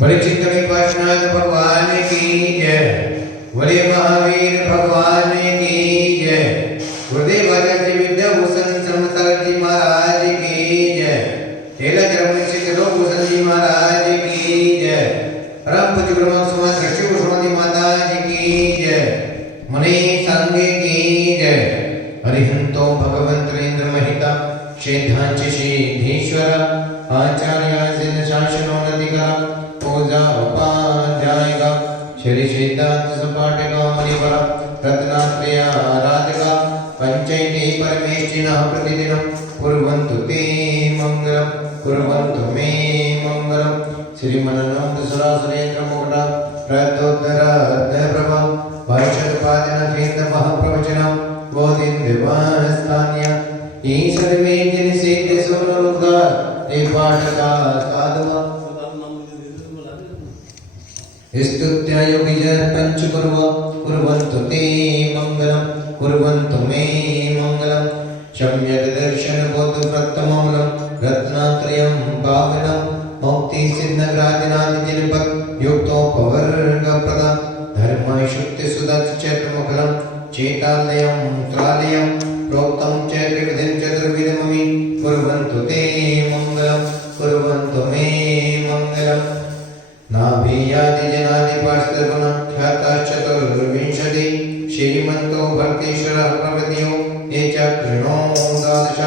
बड़े चिंतन पार्श्वनाथ भगवान की जय। बड़े महावीर भगवान की जय। गुरुदेव आचार्य विद्याभूषण शर्मसागर जी महाराज की जय। तेला भूषण जी महाराज की जय। परम पूज्य ब्रह्म ऋषि भूषण माता जी की जय। मुनि संघ की जय। हरिहंतो भगवंतरेंद्र महिता सिद्धांच सिद्धेश्वर आचार्य शासनो नदिका पूजा उपाध्यायिका श्री सिद्धांत सपाटिका मुनिवर रत्नात्रय आराधिका पंचैती परमेष्ठिनः प्रतिदिनं कुर्वन्तु ते मंगलम् कुर्वन्तु मे मंगलम्। श्रीमन्नंद सरासरेन्द्र मुकुटा प्रद्योत्तर प्रभा वर्षपादिन केन्द्र महाप्रवचनं बोधिन्दिवास्थान्य ये सर्वे जन सिद्ध सुरनुग्धा ते पाठका साधवा स्तुत्या योगिजन पंच कुर्वन्तु ते मंगलम् कुर्वन्तु मे मंगलम्। सम्यक् दर्शन बोध प्रथममूलं रत्नात्रयं पावनं मुक्ति सिद्धग्रादिनादि जनपद युक्तोपवर्ग प्रदा धर्म शुक्ति सुधा चैत्रमुखलं चेतालयं त्रालयं प्रोक्तं चैत्रविधिं चतुर्विधमपि कुर्वन्तु ते मंगलं कुर्वन्तु मे मंगलम्। नाभियादिजनादिपास्तर्पणं ख्यातश्चतुर्विंशति श्रीमन्तो भर्तेश्वरः प्रभृतियो ये च कृणो द्वादश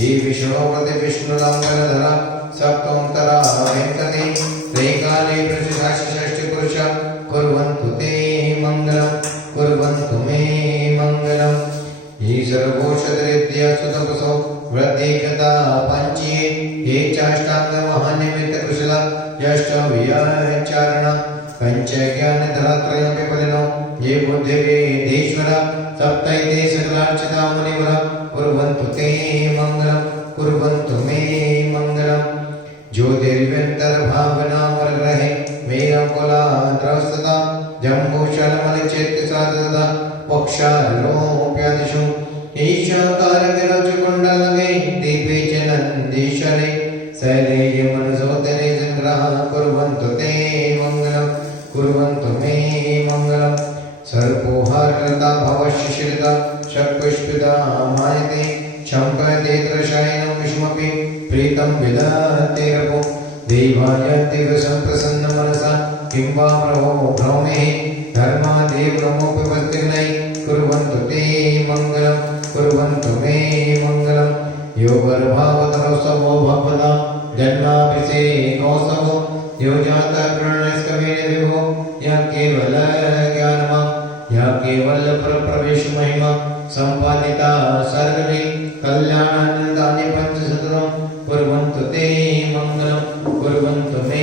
ये विष्णो प्रति विष्णुलम्बरधरा सप्तोऽन्तरा वेङ्कटे त्रैकाले षष्ठिपुरुष कुर्वन्तु ते मङ्गलं कुर्वन्तु मे मङ्गलम्। ये सर्वोषधरिद्या सुतपसो वृद्धिकता पञ्चये ये चाष्टाङ्गमहानिमित्तकुशला यष्टव्याचारण पंचज्ञानधरात्रयं विपदिनो ये बुद्धिवेदेश्वर सप्तैते सकलार्चिता मुनिवर कुर्वन्तु ते मङ्गलं कुर्वन्तु मे मङ्गलम्। ज्योतिर्व्यन्तर्भावनामग्रहे मेरकुलाद्रस्तता जम्बूशलमलचेत्तसाददा मोक्षारोप्यादिषु ईशाकारविरजकुण्डलगे दीपे च नन्दीश्वरे शैलेय मनसोदरे संग्रह कुर्वन्तु ते मङ्गलं कुर्वन्तु मे मङ्गलम्। सर्पोहारता भवशिशिरता शक्पुष्पिता मायते शम्पते त्रशयनं विष्मपि प्रीतं विदतेरपो देवाय दिवसं मनसा किं वा प्रभो भ्रमे धर्मादेव ब्रह्मोपवत्तिर्नै कुर्वन्तु ते मङ्गलं कुर्वन्तु मे मङ्गलम्। यो गर्भावतरसवो भगवता जन्माभिषेकोत्सवो यो जाता कृष्णस्कवेन विभो या केवल ज्ञानमा या केवल प्रवेश महिमा संपादिता सर्वने कल्याणानंदानि पंचशतरं कुर्वन्तु ते मङ्गलं कुर्वन्तु मे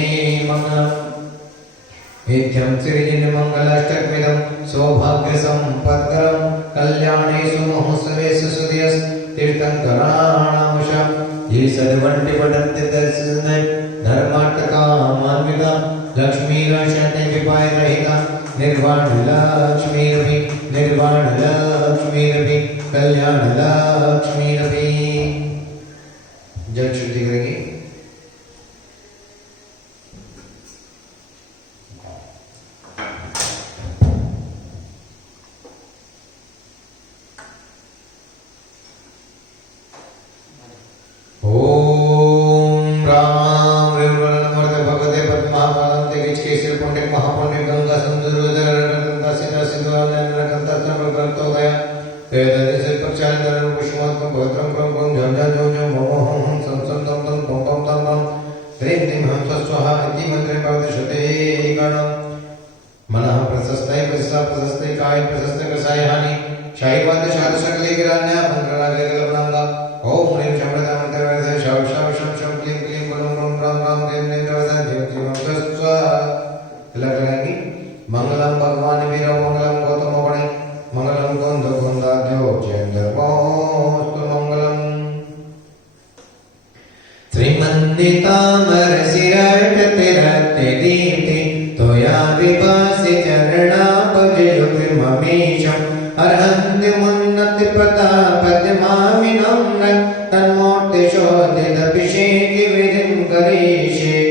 मङ्गलम्। नित्यं श्रीजनमङ्गलाष्टकमिदं सौभाग्यसम्पत्करं कल्याणेषु महोत्सवेषु तीर्थंकराणामुषा ये सर्वण्टि पठन्ति दर्शने धर्माटका मान्विता लक्ष्मी रक्षणे विपाय रहिता निर्वाण लक्ष्मी रवि कल्याण लक्ष्मी रवि। जल शुद्धि करेंगे। मनः प्रशस्तै प्रशस्तै काय प्रशस्तै कसाय हानि शाहीवाद शाद सकले गिरान्या मंत्रनागे गलबनांगा ओम ह्रीं शमृता मंत्रवैद्य शव शव शम शम क्लीं क्लीं बलम बम राम राम देव नेत्रवदन जीव जीवं स्वा लगे मंगलम भगवान वीर मंगलम गौतम गणे मंगलम गंध गंधाद्यो चंद्रमोस्तु मंगलम। श्रीमन्दितामर सिरट तिरते दीप्ति तोया विपासि चरणापजयुग्ममीशम् अर्हन्ति मुन्नति प्रतापद्यमामिनं तन्मूर्तिशोधितभिषेकि विधिं करिष्ये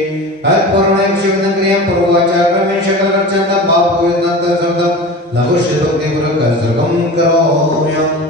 अत्पूर्णं शिवनं क्रियं पूर्वाचार्यमें शकलरक्षन्तं पापविदन्तं सर्वं लघुश्रुतिपुरकर्षकं करोम्यहम्।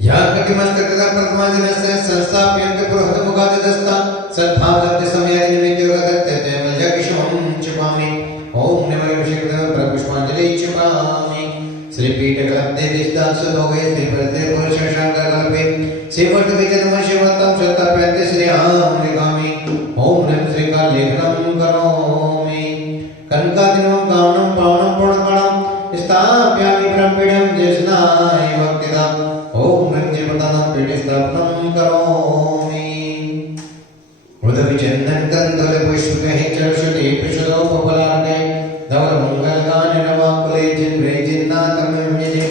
या प्रतिमस्तकृतं प्रथमादिनस्य संस्थाप्यन्ते पुरोहितमुखादिदस्ता सद्भावलब्धि समयादि निमित्तयोगदत्ते मल्यकिशमं क्षिपामि। ॐ नमः शिवाय प्रपुष्पाञ्जलि क्षिपामि। श्रीपीठकलब्धे दिष्टासुदोगे श्रीपरते पुरुषशाङ्करकल्पे श्रीवर्तविजतम शिवत्तं शताप्यन्ते श्रीयां लिखामि। ॐ नमः श्रीकालेखनं करोमि। कनकादिनं कामनं पावनं पूर्णकालं स्थापयामि ब्रह्मपीठं देशनाय भक्तिदा। ओम नमः पीठे स्थापनं करोमि। उदविचन्दन कंदल पुष्पकहि चक्षुते प्रसदोपलार्णे धवल मंगलगान नवाकुले जिन्वे जिन्नातमं यजे।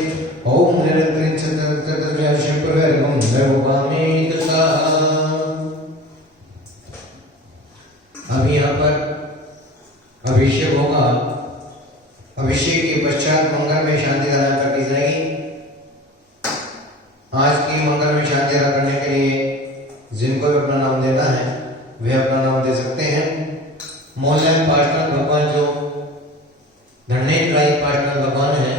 ओम निरंतरित सततशपुरगं सर्वकामे तथा। अभी यहाँ पर अभिषेक होगा। अभिषेक के पश्चात मंगल में शांति धारा कर दी जाएगी। आज की मंगल में शांति धारा करने के लिए जिनको भी अपना नाम देना है वे अपना नाम दे सकते हैं। मोहल्ला पार्टनर भगवान जो धन्यराय पार्टनर भगवान है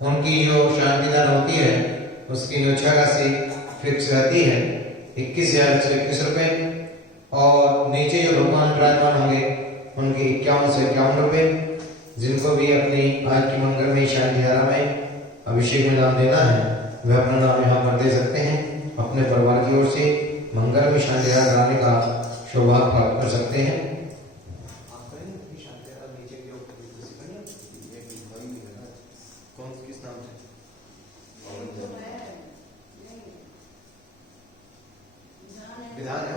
उनकी जो शांति धारा होती है उसकी न्योछा राशि फिक्स रहती है 21,121 रुपए और नीचे जो भगवान विराजमान होंगे उनके 51 से 51 रुपए। जिनको भी अपनी आज की मंगल में शांति धारा में अभिषेक में नाम देना है वे अपना नाम यहाँ पर दे सकते हैं। अपने परिवार की ओर से मंगल में शांति धारा कराने का सौभाग्य प्राप्त कर सकते हैं। किस नाम से विधान है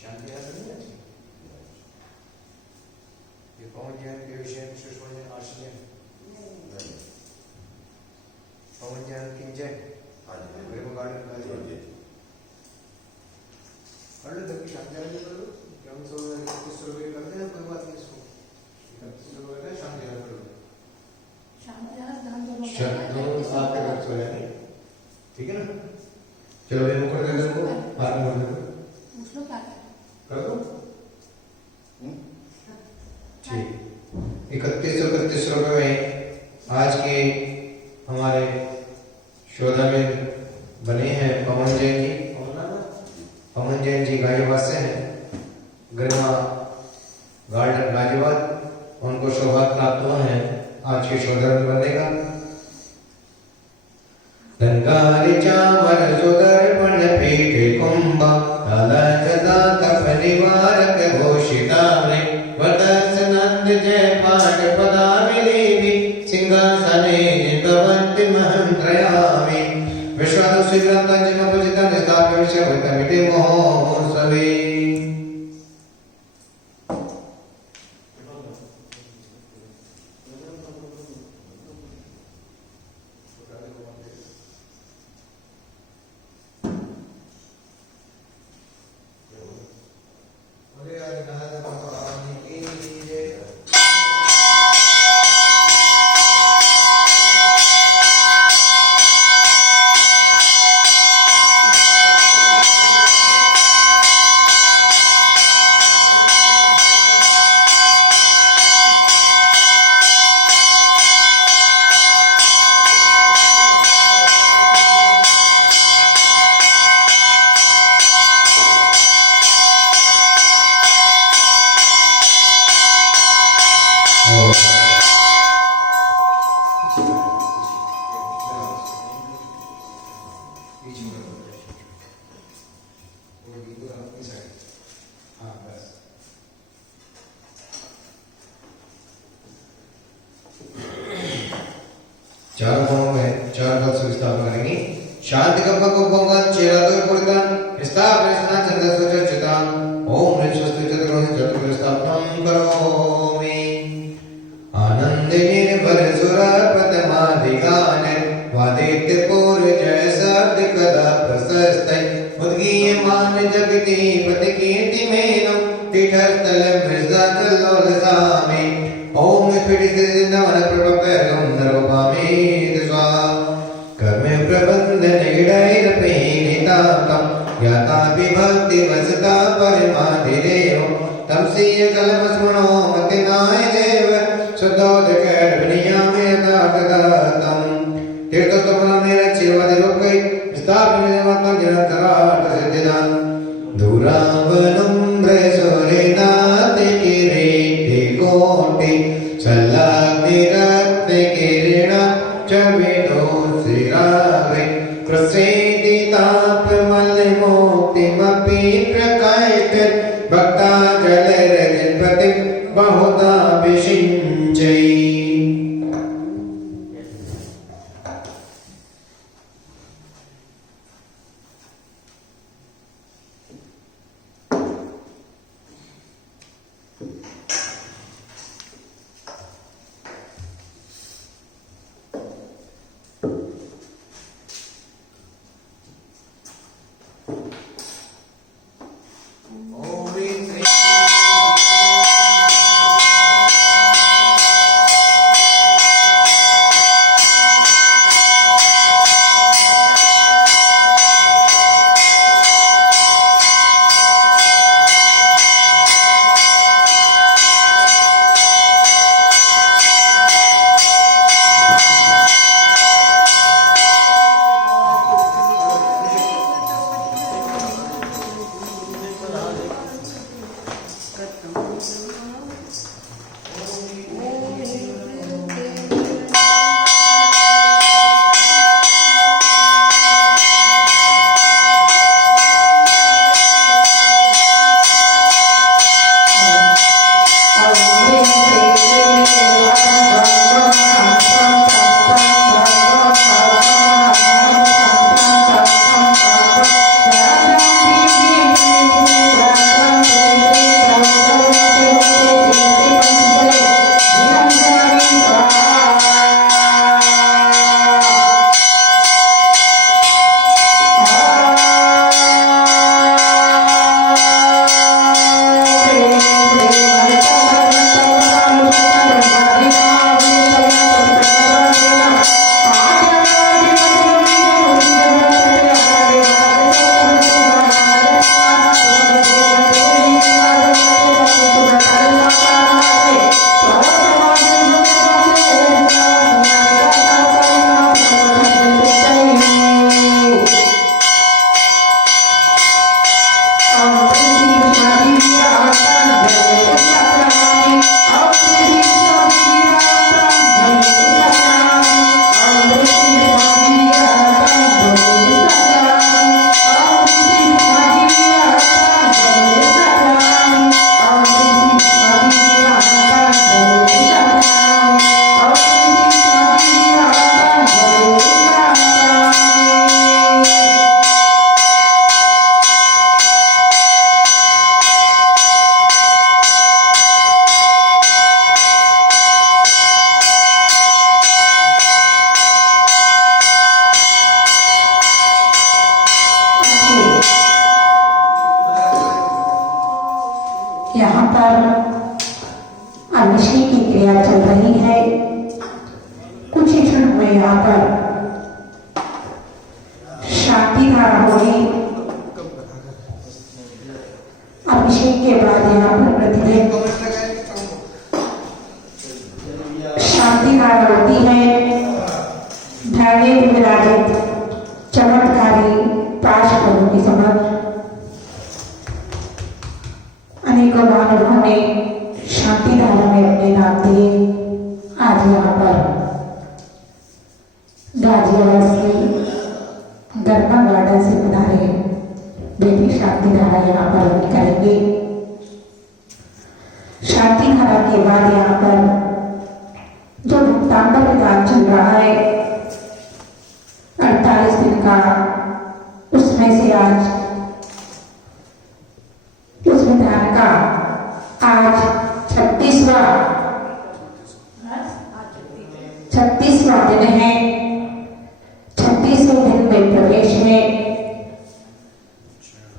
शांति ये पवन जैन के विषय सुषमन आश्रय पवन जैन की जय। गार्डन का जय कर लो तभी शांति आने कर लो। क्या हम 21 रुपये करते हैं कोई बात नहीं। इसको 31 रुपये का शांति आने कर लो। दोनों साथ में खर्च हो जाएंगे ठीक है ना। चलो ये मुकर दे दो हाथ में कर दो कर दो ठीक। 31 रुपये में आज के हमारे शोधा में बने हैं पवन जैन जी। पवन जैन जी गाजियाबाद से हैं। गरिमा गार्डन गाजियाबाद उनको सौभाग्य प्राप्त हुआ है आज के शोधा में बनने का। धनगारी चामर सुदर्पण पीठ कुंभ जदा तप निवारक घोषिता में वदस नंद जय पाठ पदावली सिंहासने भवन्ति महंत्रयामि। विश्वादो शीघ्रं जिनोपजितं स्थाप्य विश्वमिते महोत्सवे। चार गुणों में चार पद से स्थापना करेंगे। शांति कप्पा को पंगन चेरादो पुरितन स्थापना सना चंद्र सुच चितान ओम ह्रीं स्वस्ति चतुर्भुज चतुर्भुज स्थापनं करोमि। आनंदे निर्भर वदसामि ओम पीडितनवन प्रपपेर्गं नरोपामीति स्वाहा कर्मे प्रबन्धनैडैरपीडिताकं यातापि भक्तिवसता परमाधिदेव तं स्वीयकलमस्मणो मतिनाय देव शुद्धोदकर्मणीयामे यथातथातं तीर्थोत्तमनामेरचिरवदिलोकै स्थापनमेवत्वं निरन्तरार्थसिद्धिदां दूरावनं भ्रसुरिनातिकिरीटिकोटि शलाग्निरत्नकिरीटं च विदोषिराग्रे प्रसेदितापमलिमुक्तिमपि प्रकैर्भक्ताजलरजत्पतिं बहुधा विषिञ्चै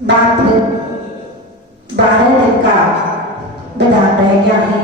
मात्र 12 दिन का विधान रह गया है।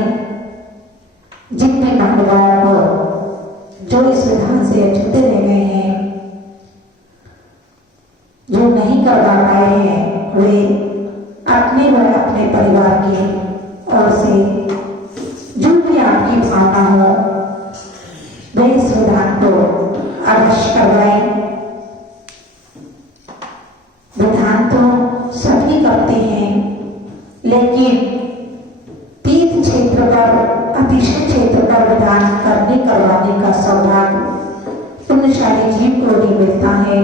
है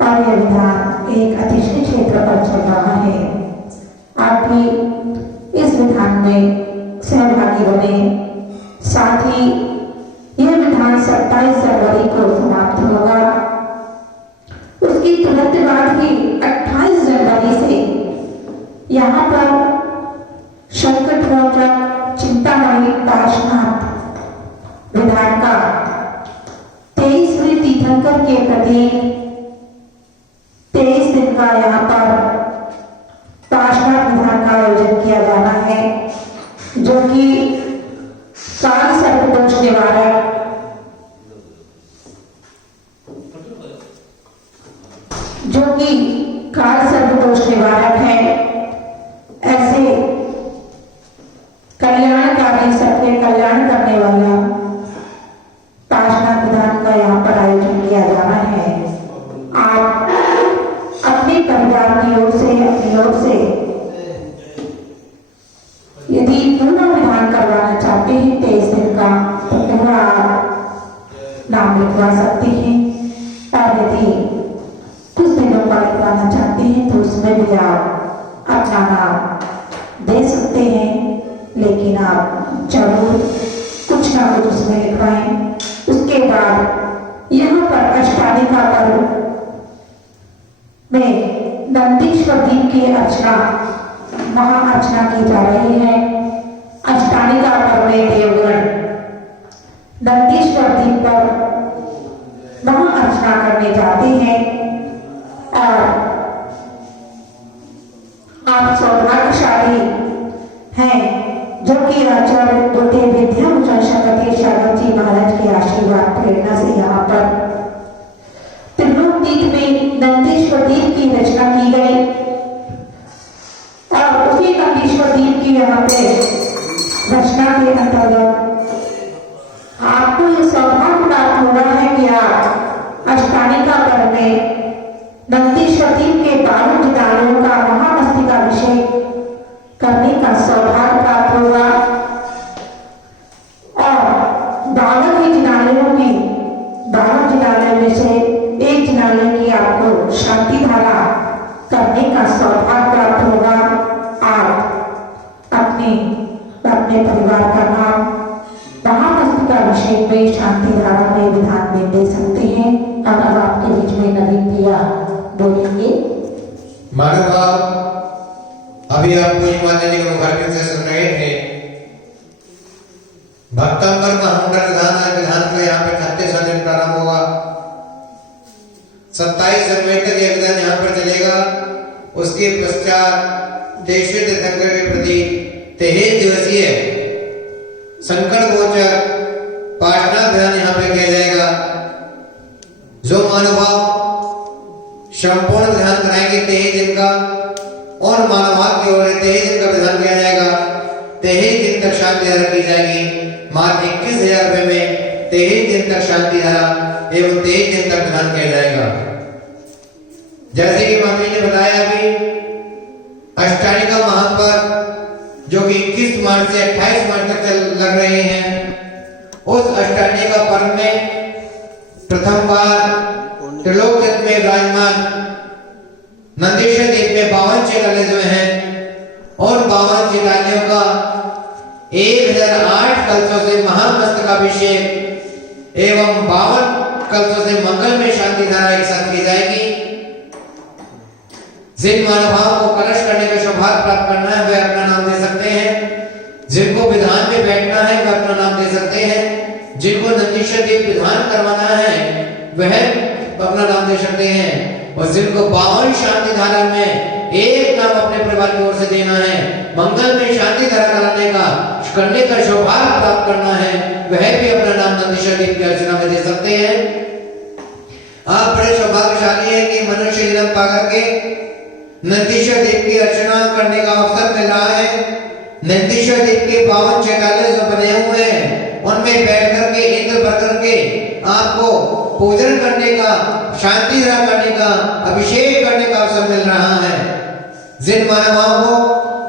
और यह विधान एक अतिशय क्षेत्र पर चल रहा है। आप भी इस विधान में सहभागी बने। साथ ही यह विधान 27 जनवरी को समाप्त होगा। उसकी तुरंत बाद ही 28 जनवरी से यहाँ पर संकट मोचन चिंतामणि पार्श्वनाथ विधान का 23वें तीर्थंकर के प्रति 23 दिन का यहाँ पर पार्श्वनाथ विधान का आयोजन किया जाना है, जो कि काल सर्प दोष निवारक है। ऐसे कल्याणकारी, सबके कल्याण करने वाला पार्श्वनाथ विधान का यहाँ पर आयोजन किया जाना है। आप अपने परिवार की ओर से, अपनी ओर से यदि पूरा विधान करवाना चाहते हैं 23 दिन का, तो पूरा नाम लिखवा सकते हैं। और यदि कुछ दिनों का लिखवाना चाहते हैं तो उसमें भी आप अपना नाम दे सकते हैं, लेकिन आप जरूर कुछ ना कुछ उसमें लिखवाएं। उसके बाद यहाँ पर अष्टालिका पर्व में नंदीश्वर दीप की अर्चना, महाअर्चना की जा रही है। अष्टालिका पर्व में देवगण नंदीश्वर दीप पर महाअर्चना करने जाते हैं और आप सौभाग्यशाली हैं जो कि आचार्य बुद्धे विद्याभूषण शंकर सागर जी महाराज के आशीर्वाद प्रेरणा से यहाँ पर त्रिलोक दीप में नंदीश्वर दीप की रचना की गई और उसी नंदीश्वर दीप की यहाँ पे रचना के अंतर्गत आपको यह सौभाग्य प्राप्त हो रहा है कि आप अष्टालिका पर्व में नंदीश्वर दीप के 12 जिनालयों का महामस्तकाभिषेक करने का सौभाग्य प्राप्त होगा। और 12 ही जिनालयों में से एक जिनालय की आपको शांति धारा करने का सौभाग्य प्राप्त होगा। आप अपने परिवार का नाम महामस्तकाभिषेक में शांति धारा में विधान में दे सकते हैं। और अब आपके बीच में नवीन भैया बोलेंगे। मानव भाव, अभी आप पूज्य माता जी को मुखारबिंद से सुन रहे थे। भक्तांबर महामंडल विधान का यहाँ पे 36वां दिन प्रारंभ होगा। 27 जनवरी तक यह विधान यहाँ पर चलेगा। उसके पश्चात 23वें तीर्थंकर के प्रति 23 दिवसीय संकट गोचर पार्श्वनाथ विधान यहाँ पे किया जाएगा। जो मानव संपूर्ण विधान कराएंगे 23 दिन का, और मानव की ओर 23 दिन का विधान किया जाएगा। 23 दिन तक शांति धारा की जाएगी। मात्र 21,000 रुपए में 23 दिन तक शांति धारा एवं 23 दिन तक विधान किया जाएगा। जैसे कि माता जी ने बताया, अभी अष्टालिका महापर्व जो कि 21 मार्च से 28 मार्च तक लग रहे हैं, उस अष्टालिका पर्व में प्रथम बार त्रिलोक में विराजमान नंदीश्वर दीप में 52 चैताले जो हैं, और 52 चैतालियों का 1008 कलशों से महामस्तकाभिषेक एवं 52 कलशों से मंगल में शांति धारा एक साथ की जाएगी। जिन महानुभाव को कलश करने का सौभाग्य प्राप्त करना है वे अपना नाम दे सकते हैं। जिनको विधान में बैठना है वे अपना नाम दे सकते हैं। जिनको नंदीश्वर दीप विधान करवाना है वह अपना नाम दे सकते हैं। और जिनको 52 शांति धारा में एक नाम अपने परिवार की ओर से देना है, मंगल में शांति धारा करने का सौभाग्य प्राप्त करना है, वह भी अपना नाम नंदीश्वर दीप की अर्चना में दे सकते हैं। आप बड़े सौभाग्यशाली हैं कि मनुष्य जन्म पाकर के नंदीश्वर दीप की अर्चना करने का अवसर मिल रहा है। नंदीश्वर दीप के 52 चैताले जो बने हुए हैं उनमें बैठ करके इंद्र भर करके आपको पूजन करने का, शांति धारा करने का, अभिषेक करने का अवसर मिल रहा है। जिन मानवों को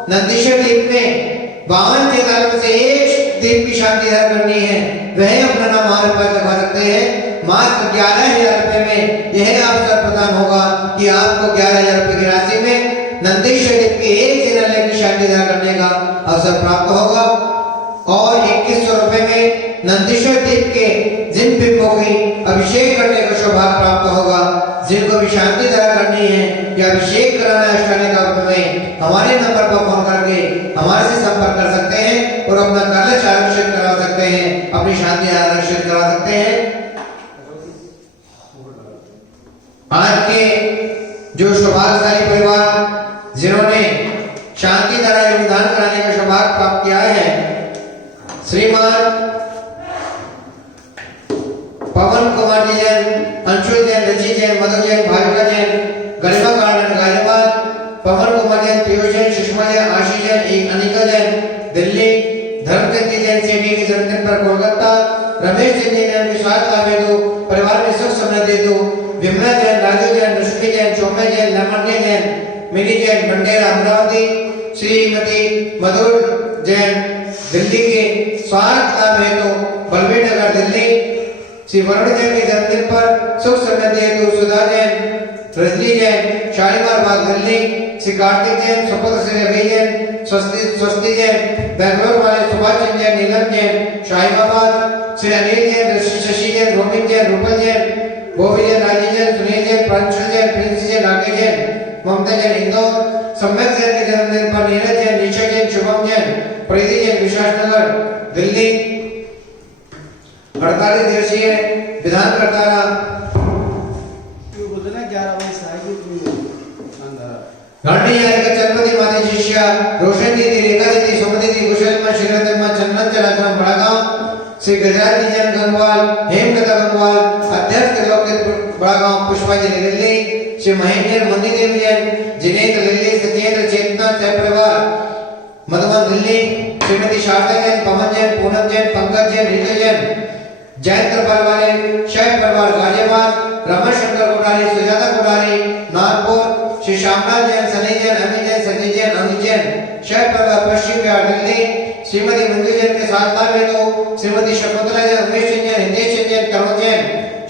नंदीश्वर दीप में 52 चैतालों से एक दीप की शांति धारा करनी है, वह अपना नाम हमारे पास लिखवा सकते हैं। मात्र 11,000 रुपए में यह अवसर प्रदान होगा कि आपको 11,000 रुपए की राशि में नंदीश्वर देव के एक जिनालय की शांति धारा करने का अवसर प्राप्त होगा और 2100 रुपए में नंदीश्वर देव के जिन पिंडों की अभिषेक करने का सौभाग्य प्राप्त होगा। जिनको भी शांति धारा करनी है या अभिषेक कराना है करने का में हमारे नंबर पर फोन करके हमारे से संपर्क कर सकते हैं और अपना कलश आरक्षित करा सकते हैं, अपनी शांति आरक्षित करा सकते हैं। आज के जो सौभाग्यशाली परिवार जिन्होंने शांति धारा एवं दान कराने का सौभाग्य प्राप्त किया है, श्रीमान पवन कुमार जी जैन, अंशुल जैन, रची जैन, मधु जैन, भाविका जैन, गरिमा कारण गायकवाड, पवन कुमार जैन, पीयूष जैन, सुषमा जैन, आशीष जैन, अनिका जैन, दिल्ली, धर्मचंद जैन, सेठी के जन्मदिन पर कोलकाता, रमेश जैन जैन के साथ लाभ हेतु परिवार में सुख समृद्धि हेतु विमला जैन, राजू जैन, रश्मि जैन, चौमे जैन, लावण्य जैन, मिनी जैन, बंडेरा अमरावती, श्रीमती मधुर जैन, दिल्ली के स्वागत लाभ हेतु बलबीर नगर दिल्ली, श्री वरुण जैन के जन्मदिन पर सुख समृद्धि हेतु सुधा जैन, रजनी जैन, शालीमार बाग दिल्ली, श्री कार्तिक जैन, सुपुत्र श्री रवि जैन, स्वस्ति जैन, बेंगलोर वाले सुभाष चंद्र जैन, नीलम जैन, शाहीबाबाद, श्री अनिल जैन, शशि जैन, रोमित जैन, रूपल जैन, बोबी जैन, राजी जैन, सुनील जैन, प्रांशुल जैन, प्रिंस जैन, राकेश जैन, ममता जैन, इंदौर, सम्यक जैन के जन्मदिन पर नीरज जैन, निशा जैन, शुभम जैन, प्रीति जैन, विशासनगर दिल्ली, 48 दिवसीय विधान करतारा घाटी यानी का जन्मदिन माता शिष्या रोशन दीदी, रेखा दीदी, सुमन दीदी, कुशल मां, श्रीरतन मां, चंदन चलाचरण बड़ागांव, श्री गजराज जी जैन गंगवाल, हेमलता गंगवाल, अध्यक्ष त्रिलोक बड़ागांव, पुष्पा जी दिल्ली, श्री महेंद्र जैन, मंदी देवी जैन, जिनेन्द्र दिल्ली, सचेंद्र चेतना जय परिवार मधुबन दिल्ली, श्रीमती शारदा जैन, पवन जैन, पूनम जैन, पंकज जैन, रीतू जैन, जयंत परिवार वाले शैव परिवार गाजियाबाद, रमशंकर कोठारी, सुजाता कोठारी नागपुर, श्री श्यामलाल जैन, सनी जैन, अमित जैन, संजय जैन, अमित जैन, शैव परिवार पश्चिम बिहार दिल्ली, श्रीमती मंजू जैन के साथ लाभ हेतु श्रीमती शकुंतला जैन, उमेश जैन, हितेश जैन, करुण जैन,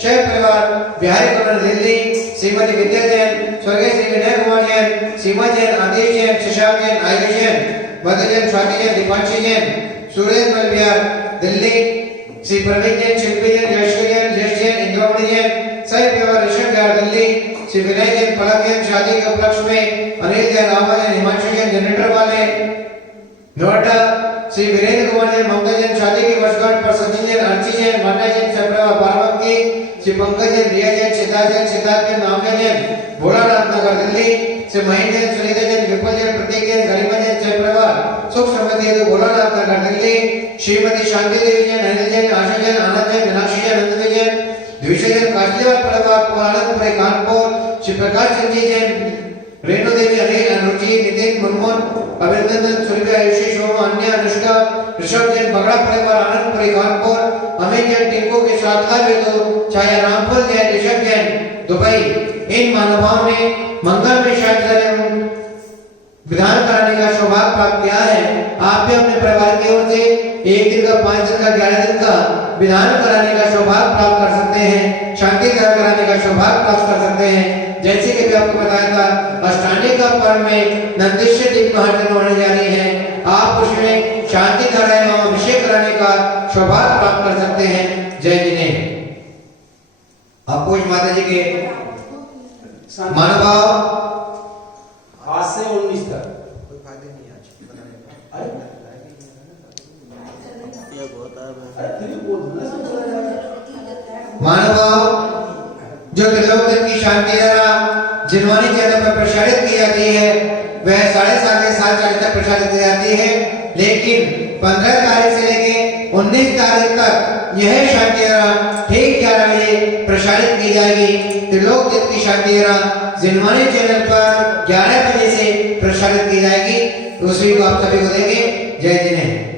शैव परिवार बिहारी कॉलोनी दिल्ली, श्रीमती विद्या जैन, स्वर्गीय श्री विनय कुमार जैन, सीमा जैन, आदेश जैन, शशांक जैन, आयुष जैन, मधु जैन, स्वाति जैन, दीपांशी जैन, सुरेश मलबिहार दिल्ली, श्री प्रवीण जैन, शिल्पी जैन, यशवी जैन, जश जैन, इंद्रावणी जैन, सही परिवार ऋषभ बिहार दिल्ली, श्री विनय जैन, पलक जैन, शादी के उपलक्ष्य में अनिल जैन, रामा जैन, हिमांशु जैन, जनरेटर वाले नोएडा, श्री वीरेंद्र कुमार जैन, ममता जैन, शादी की वर्षगांठ पर सचिन जैन, अर्ची जैन, मान्या जैन, सप्रेवा बाराबंकी, श्री पंकज जैन, रिया जैन, सिद्धार्थ जैन, सिद्धार्थ जैन, नाम्या जैन, भोलानाथ नगर दिल्ली, श्री महेंद्र जैन, सुनीता जैन, विपुल जैन, प्रतीक जैन, गरिमा जैन, सप्रेवा सुख समृद्धि हेतु भोलानाथ नगर दिल्ली, श्रीमती शांति देवी जैन, अनिल जैन, आशा जैन, आनंद जैन, मीनाक्षी जैन, नंदवी जैन, द्विशय जैन, काशीवाद परिवार आनंदपुर कानपुर, श्री प्रकाश चंद्र जैन, रेणु देवी, अनिल, अनुरुचि, नितिन, मुनमुन, अभिनंदन, सुरभि, आयुषी, शोभा, अन्य, अनुष्का, ऋषभ जैन, बगड़ा परिवार आनंदपुर कानपुर, अमित जैन, टिंकू के साथ लाभ हेतु छाया रामफल जैन, ऋषभ जैन, दुबई, इन मानवाओं ने मंगल में शांति विधान कराने का सौभाग्य प्राप्त किया है। आप भी अपने परिवार की ओर से 1 दिन का, 5 दिन का, 11 दिन का विधान कराने का सौभाग्य प्राप्त कर सकते हैं, शांति धारा कराने का सौभाग्य प्राप्त कर सकते हैं। जैसे कि आपको बताया था, अष्टांगिक का पर्व में नंदीश्वर देव महाजन होने जा रही है, आप उसमें शांति धारा एवं अभिषेक कराने का सौभाग्य प्राप्त कर सकते हैं। जय जिनेन्द्र। आपको इस माता जी के मानव आज से 19 तक कोई फायदा नहीं आज मानव जो त्रिलोक की शांति धारा जिनवानी चैनल पर प्रसारित की जाती है वह 7:30 तक प्रसारित की जाती है, लेकिन 15 तारीख से लेके 19 तारीख तक यह शांति धारा ठीक 11 बजे प्रसारित की जाएगी। त्रिलोक की शांति धारा जिनवानी चैनल पर 11 बजे से प्रसारित की जाएगी। उसी को आप सभी को देंगे। जय जिनेन्द्र।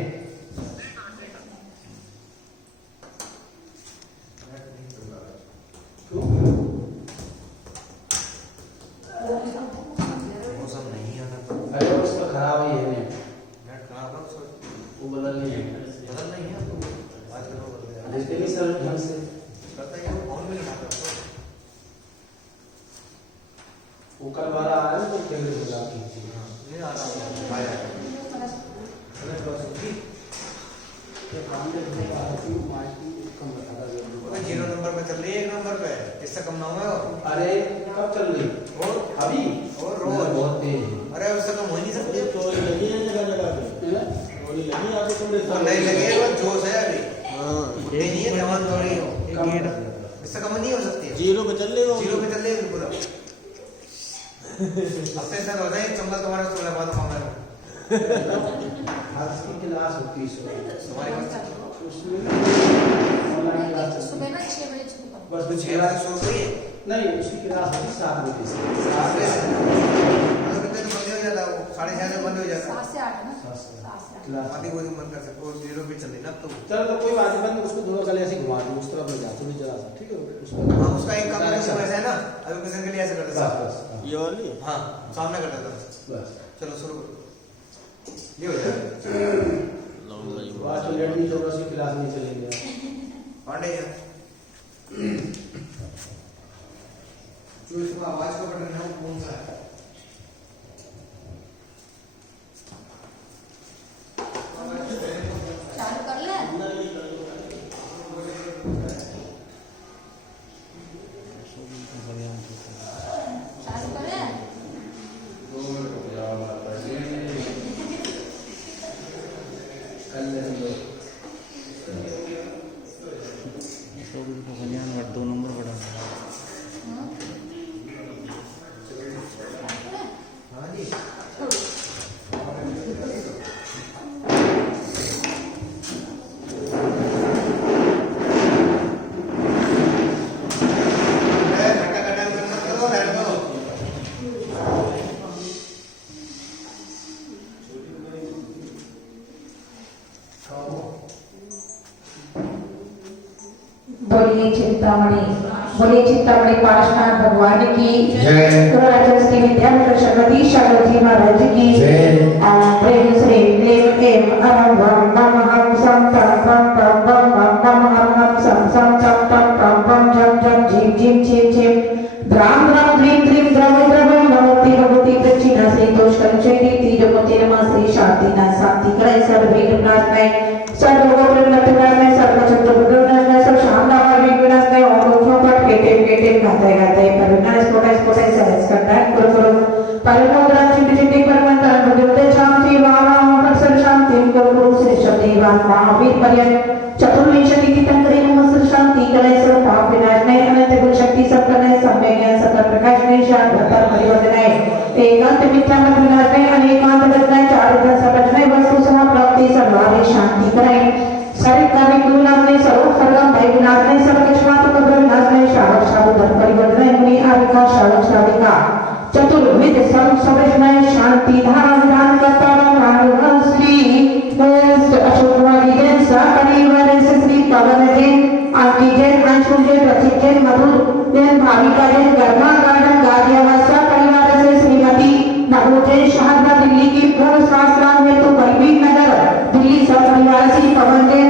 सर ढंग से जीरो नंबर पे चल रही है, 1 नंबर पे, इससे कम ना हुआ। अरे कब चल रही? और अभी और रोज बहुत तेज है। अरे उससे कम हो ही नहीं सकती। चोरी लगी है जगह जगह पे, चोरी लगी है आपको तुमने तो नहीं लगे, वो जोश है अभी, हाँ ये नहीं है जवान थोड़ी हो, इससे कम नहीं हो सकती है। जीरो पे चल रहे हो, जीरो पे चल रही है बिल्कुल। अब से ऐसा हो जाए चंबल तुम्हारा सोलह बाद मामला में आज की क्लास होती है तुम्हारी बात उसमें ऑनलाइन क्लास सुबह ना 6 बजे शुरू करो। बस तो 6 बजे सो रही है, नहीं उसकी क्लास होती है 7 बजे से। 7 बजे से कितने बंद हो जाता है, वो 6:30 बंद हो जाता है। 7 से 8 ना, 7 से 7 से 8। क्लास आधी वो जो मन कर सकते हो, जीरो पे चल रही ना तो चलो तो कोई बात नहीं, उसको थोड़ा गले ऐसे घुमा दो, उस तरफ ले जा थोड़ी जरा सा, ठीक है उसको। हाँ, उसका एक काम ऐसा है ना, अभी किसी के लिए ऐसे करते बस साहब। बस ये वाली हाँ, सामने कर देता था। बस चलो शुरू करो, ये हो जाएगा। आज तो लेट नहीं चल रहा, क्लास नहीं चलेंगे। पांडे जी, जो इसमें आवाज का बटन है वो कौन सा है? चालू कर ले। चालू कर ले। हाँ जी, बोलिए चिंतामणि पार्श्वनाथ भगवान की जय। राजस्थी विद्यापीठ सरस्वती शारदा महाराज की जय। प्रेम श्री क्लीं ऐं अहं वं नमः सं तं पं पं पं पं नमः हम सं सं तं तं पं पं झं झं झिं झिं छिं छिं द्रां द्रां द्रीं द्रीं द्रवं द्रवं नमोति भगवती प्रचिना से तोषकं चेति तीजमति नमः श्री शांति ना शांति करे सर्वभीत नाशनाय सर्वोपरि नतनाय सर्वचंद्र बुद्धनाय सर्व शांतावर विघ्नाशनाय ओम लोचो पट केटे केटे गाते गाते परनाश कोटास कोटास सहज करता करो करो परमोग्रह चिंति चिंति परमंत्र बुद्धते शांति वाम परसर शांति गुरु श्री शब्देवान महावीर पर्यंत चतुर्विंशति तीर्थंकरे नमः श्री शांति करे सर्व पाप विनाशनाय अनंत गुण शक्ति सब करने सब ज्ञान सकल प्रकाश ने शांत परिवर्तनाय एकांत मिथ्या मत विनाशनाय अनेकांत रचनाय चारित्र समझनाय वस्तु सम प्राप्ति सर्वारे शांति कराय सारे कार्य गुरु नाम ने सर्व सर्वम भय विनाश ने सब किस्मत को विनाश ने शावक शावधर परिवर्तन मुनि आविका शावक शाविका चतुर्विध सब समझनाय शांति धारा विधान करता राम श्री अशोक कुमार जैन सा परिवार से श्री पवन जैन आंटी जैन अंशुल जैन रचित जैन मधुर जैन भाविका जैन गर्मा गार्डन गाजियाबाद सा परिवार से श्रीमती नभो जैन शारदा दिल्ली की पूर्व शास्त्रांग हेतु बलबीर नगर दिल्ली सब परिवार से पवन जैन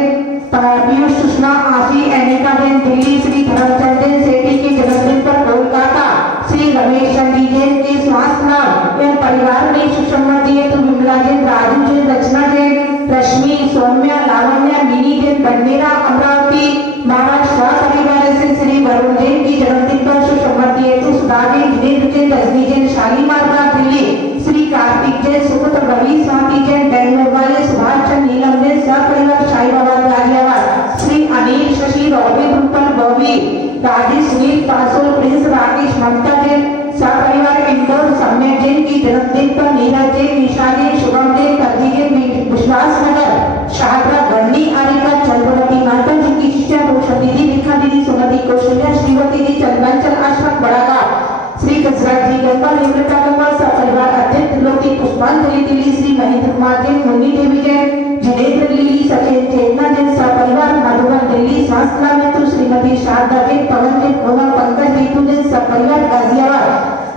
पीयूष सुषमा आशी एनिका जैन दिल्ली श्री धर्मचंद जैन सेठी के जन्मदिन पर कोलकाता श्री रमेश चंदी जैन के स्वास्थ्य लाभ एवं परिवार में सुसमृद्धि हेतु विमला जैन राजू जैन रचना जैन रश्मि सौम्या लावण्या मिनी जैन बंडेरा अमरावती महाराष्ट्र परिवार से श्री वरुण जैन की जन्मदिन पर सुसमृद्धि हेतु सुधा जैन जिनेन्द्र जैन रजनी जैन शालीमार बाग दिल्ली श्री कार्तिक जैन सुपुत्र रवि स्वाति जैन बेंगलोर वाले सुभाष चंद नीलम जैन सपरिवार शाही बाबा गाजियाबाद श्री अनिल शशि रॉबिन रूपल बॉबी राजेश सुनील पासोल प्रिंस राकेश ममता जैन सपरिवार इंदौर सम्यक जैन की जन्मदिन पर नीरज जैन निशा जैन शुभम जैन कर्जी जैन विश्वास नगर शाहदरा गन्नी आरिका चंद्रवती माता जी की शिष्या रोशन दीदी लिखा दीदी सुमति कौशल्या श्रीवती जी चंद्रांचल आश्रम बड़ाघाट श्री कसराज जी गंगा निवृत्ता गंगा सपरिवार अत्यंत लोकी पुष्पांजलि दिल्ली श्री महेंद्र कुमार जैन मुन्नी देवी जैन जिनेन्द्र लिली सचेत चेतना जैन सपरिवार मधुबन दिल्ली शास्त्रा में तो श्रीमती शारदा जैन पवन जैन कोमल पंकज रीतू जैन सपरिवार गाजियाबाद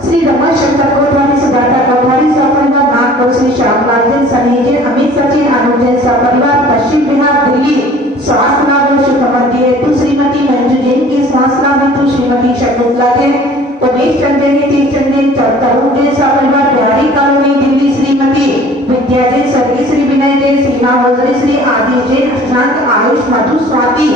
श्री रमाशंकर कोटवानी सुजाता कोटवानी सपरिवार नागपुर श्री श्यामलाल जैन सनी जैन अमित सचिन अनुज जैन सपरिवार पश्चिम बिहार दिल्ली स्वास्थ्य लाभ सुखमंदी हेतु श्रीमती मंजू जैन के स्वास्थ्य लाभ हेतु श्रीमती शकुंतला जैन उमेश चंद्र तीर चंद्र तरुण जैन सपरिवार शशांक आयुष मधु स्वाति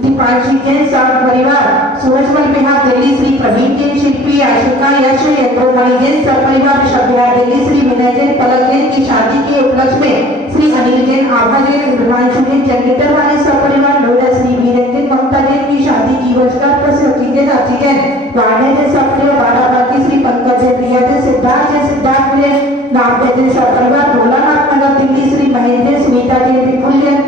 दीपांशी जैन सब परिवार सूरजमल बिहार दिल्ली श्री प्रवीण जैन शिल्पी आशिका यश यंत्रोमणि जैन सब परिवार ऋषभ बिहार दिल्ली श्री विनय जैन पलक जैन की शादी के उपलक्ष्य में श्री अनिल जैन आभा जैन हिमांशु जैन जनरेटर वाले सब परिवार नोएडा श्री वीरेन जैन ममता जैन की शादी की वर्षगांठ पर सची जैन अची जैन वाणे जैन सब परिवार बाराबांकी श्री पंकज जैन प्रिया जैन सिद्धार्थ जैन नाम जैन सब परिवार भोलानाथ नगर दिल्ली श्री महेंद्र जैन सुनीता जैन विपुल जैन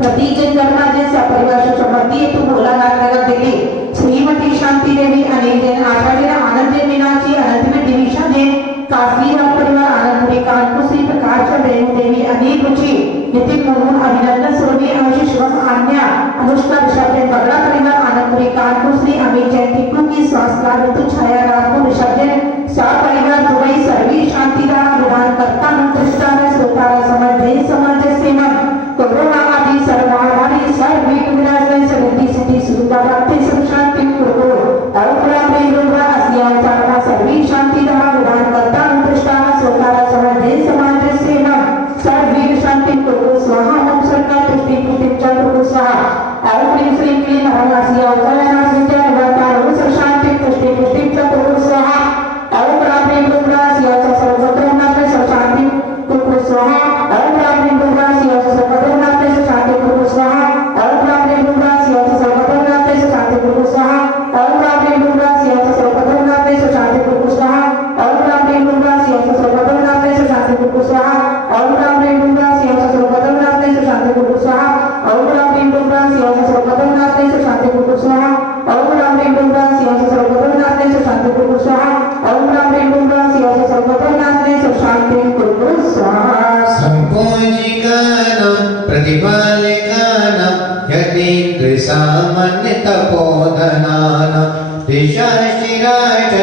प्रतीक जैन कर्मा जैन सब परिवार सुसमति हेतु भोलानाथ नगर दिल्ली श्रीमती शांति देवी अनिल जैन आशा जैन आनंद जैन मीनाक्षी अनंत में दिविशा जैन काशी राम परिवार आनंदपुरी कानपुर श्री प्रकाश चंद रेणु देवी अनिल रुचि नितिन मुर्मू अभिनंदन सोनी आशीष शिवम आन्या अनुष्का ऋषभ जैन बगड़ा परिवार आनंदपुरी कानपुर श्री अमित जैन टिप्पू की स्वास्थ्य ऋतु छाया राजपुर ऋषभ जैन सब परिवार दुबई सर्वी शांति राम विधानकर्ता मंत्रिष्ठा में श्रोतारा समाज जैन समाज सेवन कोरोना आदि सर्वहारी सर्व विघ्नाश समिति सिद्धि सुविधा प्राप्ति सब शांति कुरु और प्रेम रूपा अस्या चारा सर्वी शांति राम विधानकर्ता मंत्रिष्ठा में श्रोतारा समाज जैन समाज सेवन सर्व विघ्न शांति कुरु स्वाहा ओम सरकार तुष्टि पुष्टि चंद्र स्वाहा और प्रेम श्री क्लीन हर अस्या चारा विद्या निवर्ता और शांति तुष्टि पुष्टि चंद्र स्वाहा और प्रेम रूपा अस्या सर्वत्र नाथ शांति कुरु स्वाहा और प्रेम रूपा अस्या सर्वत्र नाथ शांति कुरु स्वाहा और प्रेम रूपा अस्या सर्वत्र नाथ शांति कुरु स्वाहा और प्रेम रूपा अस्या सर्वत्र नाथ शांति कुरु स्वाहा और प्रेम रूपा अस्या सर्वत्र नाथ शांति कुरु स्वाहा और प्रेम रूपा अस्या सर्वत्र नाथ शांति कुरु स्वाहा और प्रेम रूपा अस्या सर्वत्र नाथ शांति कुरु स्वाहा और प्रेम रूपा अस्या सर्वत्र नाथ शांति कुरु स्वाहा और प्रेम रूपा अस्या सर्वत्र नाथ शांति कुरु स्वाहा संपूजिकानां प्रतिपालकानां यतीन्द्र सामान्य तपोधनानां दिशाशिराज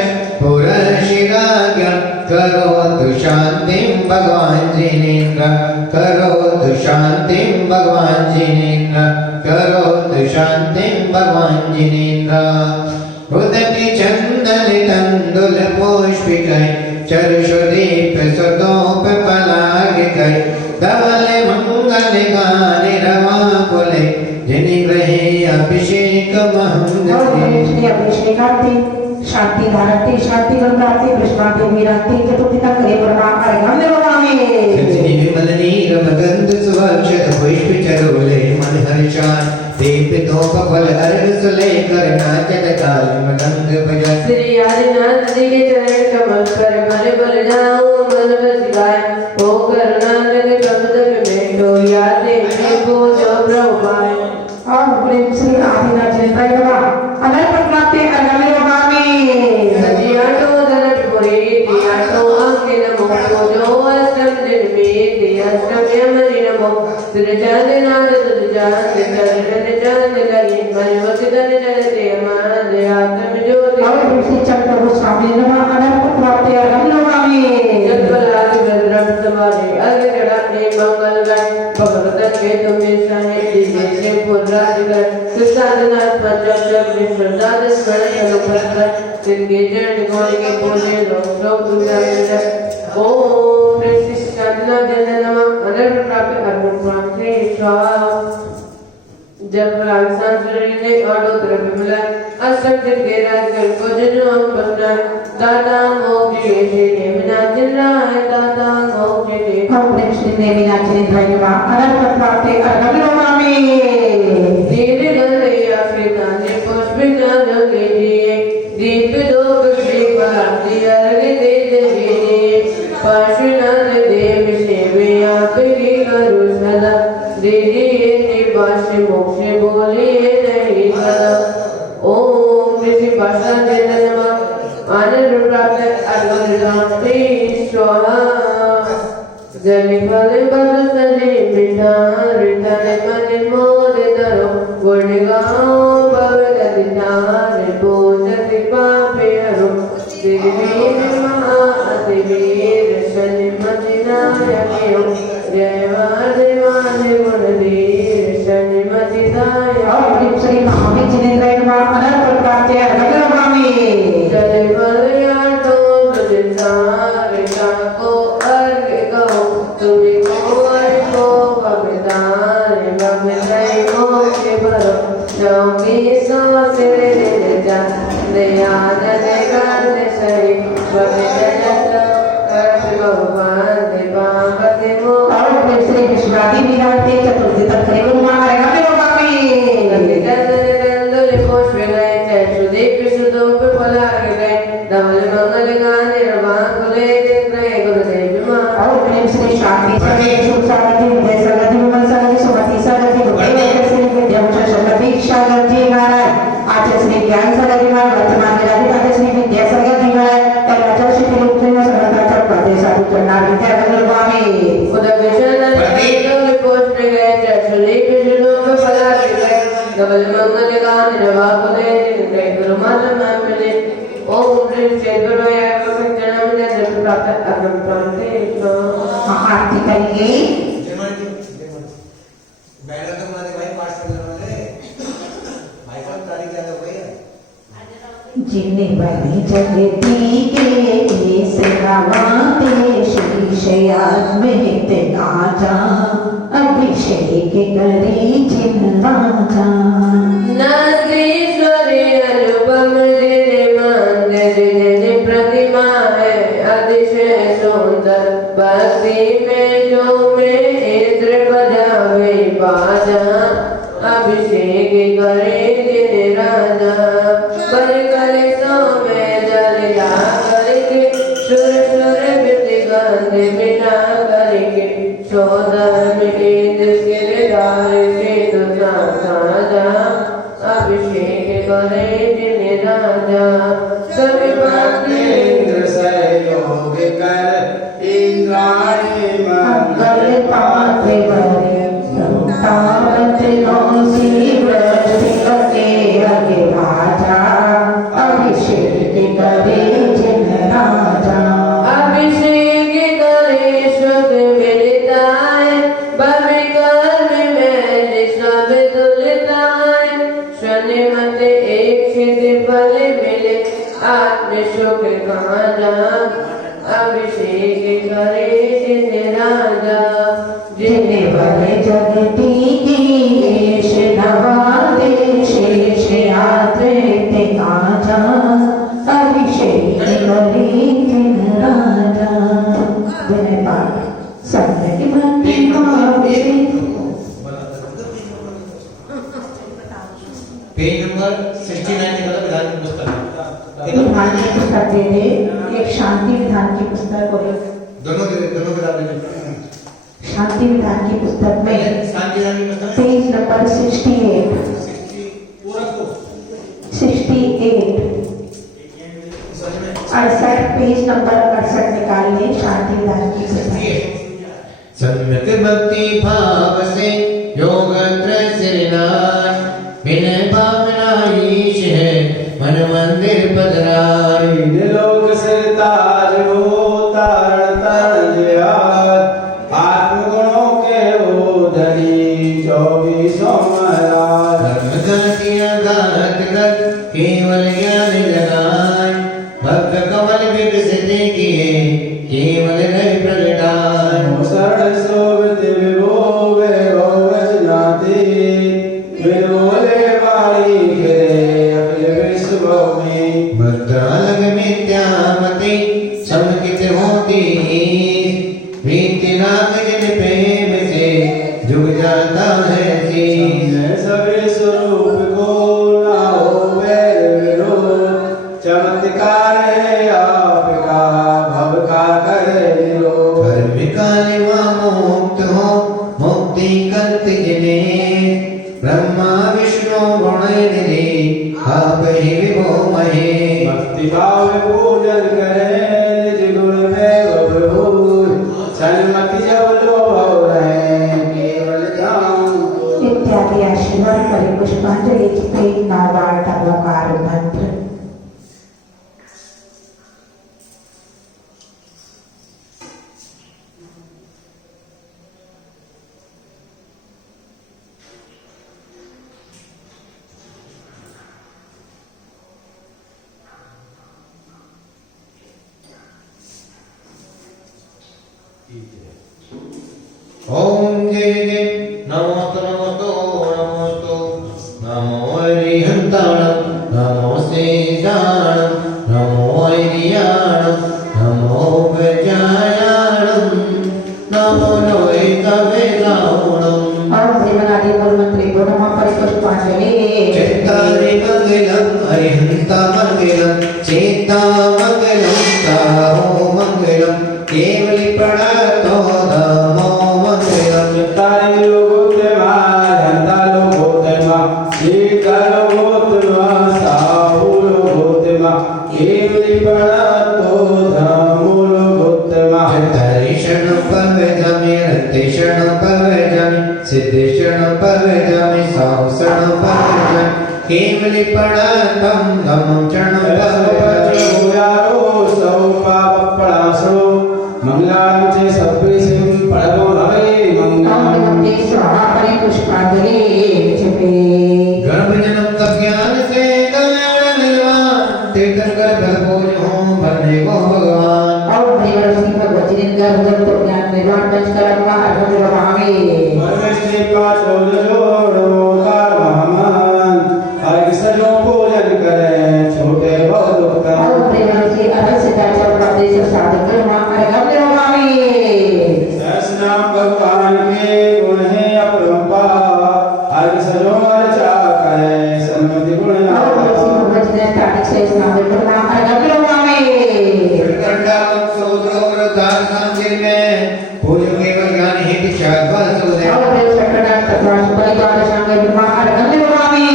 पुरशिराज्ञ करोतु शान्तिं भगवान् जिनेन्द्र करोतु शान्तिं भगवान् जिनेन्द्र करोतु शान्तिं भगवान् जिनेन्द्र उदति चन्दन तण्डुल पुष्पिकै चरुषदीप सुतोप पलागिकै धवल मंगल गाने रवाकुले जिनि ग्रहे अभिषेक महंगते अभिषेकार्थे शांति धारते शांति गंगाते विश्वाते वीराते चतुर्थी तक करे वर्मा अर्घम देवामि सचिनि विमल नीर मगंध सुवर्षद पुष्प चरोले मन हर्षान दीप धूप फल अर्घ सुले कर नाचत काल मगंध भजन श्री आदिनाथ जी के चरण कमल पर भले भले जाऊं मन बसिवाय ओ करुणानिधि प्रभु में तो याद देखे पूजो प्रभु पाए और प्रेम श्री आदिनाथ जी भगवा अनंत प्रज्ञाते अर्घम देवामि सजियाटो धनपुरी दियाटो आंके नमो पूजो अष्टम दिन में दियाष्टम यमनि नमो सृजन नाद तुजान चरण चरण लगे मनवति धन जन से मान आत्म ज्योति और श्री चंद्र गोस्वामी नमः अनंत प्रज्ञाते अर्घम देवामि जगतलाल भद्रम समारे अग्नि चढ़ाने मंगल गाय भगवतन के तुम्हें सहे दिव्य से पुराण कर कृष्णानाथ पंचम विश्वनाथ स्मरण अनुपस्थ जिनके चरण गौरी के पूजे लोक दुर्गा ओम श्री कृष्णानाथ जन नमः अनंत प्राप्त अर्पण प्राप्ति स्वाहा जब राजसांसुरी ने आडोत्र विमला असंख्य के राजगण को जन्म पन्ना दाता मोक्ष के नेमिना जिन्नाय दाता मोक्ष के और प्रेम श्री नेमिनाथ जी भगवा अनंत प्रज्ञाते अर्घम देवामि दीन गलया फिताने पुष्प ज्ञान के दिए दीप दो कृष्ण पार्ति अर्घ दे दिए पाशुनाथ देव सेवे आपकी करू सदा दीजिए निवास मोक्ष बोले नहीं सदा ओम ऋषि भाषा जन नमः आनंद प्राप्त अर्घ स्वाहा जल फल बद सले मिठान रितन मन मोद दरो गुणगाओ भवद दिनार बोधत पापे हरो दिवीर महाअतिवीर शनिमति नायकियो जय वादेवादे गुणवीर शनिमति दाय और प्रेम श्री महावीर जिनेन्द्र नमः अनंत प्रज्ञाते अर्घम देवामि जल फल याटो संसार को अर्घ कहो तुम्हें को अर्घ को भगदान भगदान मोके भरो नौमी सो तेरे जा दया जने कर सही स्वमे जगत अर्थ भगवान देवावते मो और फिर श्री विश्वादी विराटे चतुर्थी तक करे गुरु महाराज का नंदी चंदन रंदुल पुष्प गए चक्षुदीप सुधूप फलार गए धवल मंगल गाने रवांकुले गए गुरुदेव मां और प्रेम श्री शांति से सुख शांति विजय सगति विमल सगति सुमति सगति गुरुदेव श्री विद्याभूषण सगति सगति महाराज आचार्य श्री ज्ञान सगति महाराज वर्तमान विराजित श्री विद्या सगति महाराज और आचार्य श्री रूप से समता पदे साधु करना विद्या मंगल स्वामी उदय चंदन रंदुल पुष्प गए चक्षुदीप सुधूप फलार गए धवल मंगल गाने रवांकुले गए गुरु माता मिले ओम ह्रीं चेतनोय जन्म जन्म प्राप्त अग्रम प्रांते आरती करिए बैठा तो हमारे भाई पास करने वाले भाई साहब तारीख क्या है भैया जिन्ने बनी जगती के सेवाते श्री शयान में तेनाजा अभिषेक करे जिन राजा नंदीश्वरी अनुपम जिन मंदिर जिन प्रतिमा है अतिशय सुंदर भक्ति में जो में इंद्र बजावे बाजा अभिषेक करे जिन राजा बल करे सो में जल ला करके सुर सुर बिरति गंध बिना करके चौदह इंद्र गिरधार से दुना साजा अभिषेक करे जिन राजा सभी इंद्र सहयोग कर इंद्राणी मंगल पात्र बरे संतावत नौसी व्रत के आगे राजा अभिषेक करे जिन राजा अभिषेक करे सुख मिलता है भव्य कर्म में सब तुलता है शनि मत एक सिद्ध फल मिले आत्म सुख काजा अभिषेक करे जिन राजा जिन्ने बने जगती की नवाते शेष यात्रे ते आजा अभिषेक करे जिन राजा विनय पाठ संत की भक्ति पेज नंबर 69 निकला विधान की पुस्तक विधान की पुस्तक दे दे एक शांति विधान की पुस्तक और एक दोनों किताब ले लो शांति विधान की पुस्तक में शांति विधान की पुस्तक पेज नंबर 68 68 पेज नंबर 68 निकाल ले शांति विधान की पुस्तक सम्यक भक्ति भाव से योग त्रसिरनाय विनय भावना ईश है मन मंदिर पधराई लोक से ताज हो तारण ताज आत्मगुणों के हो धनी 24 महाराज धर्म जातिया घात कर केवल ज्ञान लगाए भक्त कमल विकसित किए केवल रह प्रगटाए शरण शोभित विभोवे भवजनाति विरोले वाणी गिरे अखिल विश्व में भद्रालग मिथ्यामति समकित होती प्रीति राग जिन प्रेम से जुग जाता है शीश सभी स्वरूप को ना हो वैर विरोध चमत्कार है आपका भव का करे निरोध कर्म काले मुक्त हो मुक्ति करत जिने ब्रह्मा विष्णु गुण निधि आप ही विभो महे भक्ति भाव पूजन करे निज गुण में प्रभु सन्मति जब लो रहे केवल जाऊं इत्यादि आशीर्वाद करे पुष्पांजलि पे नावार्ता लकार मंत्र ओम जय जय नमोस्तु नमोस्तु नमो जामे साहु शरण पर केवल पड़तम नम चरण मंगलाम चे सभ्य सिंह पड़गो हरे मंगलम पुष्पांजलि गर्भ जन्म तप ज्ञान से कल्याण निर्वाण तीर्थंकर भरपूर हो बनने को भगवान और देवर सिंह भगवती गर्भ तो ज्ञान निर्वाण पंचकर्म अर्घ रवामी परमेश्वरी का जोड़ो कार महामान हर सजो पूजन करे छोटे बहुत का और देवर से अर्घ से दाचर प्रदेश साधक कर्म अर्घ रवामी सहस्रनाम भगवान के गुण है अपरंपार हर सजो अर्चा करे सन्मति गुण और सिंह भगवती तारिक से स्नान कर्म अर्घ रवामी कंडा सोद्रोग्र दान सांजिल में पूजो केवल ज्ञान ही दीक्षा द्वार सौदे और देव सकड़ा तथा सुपरिवार संगे ब्रह्मा अर्घ रवामी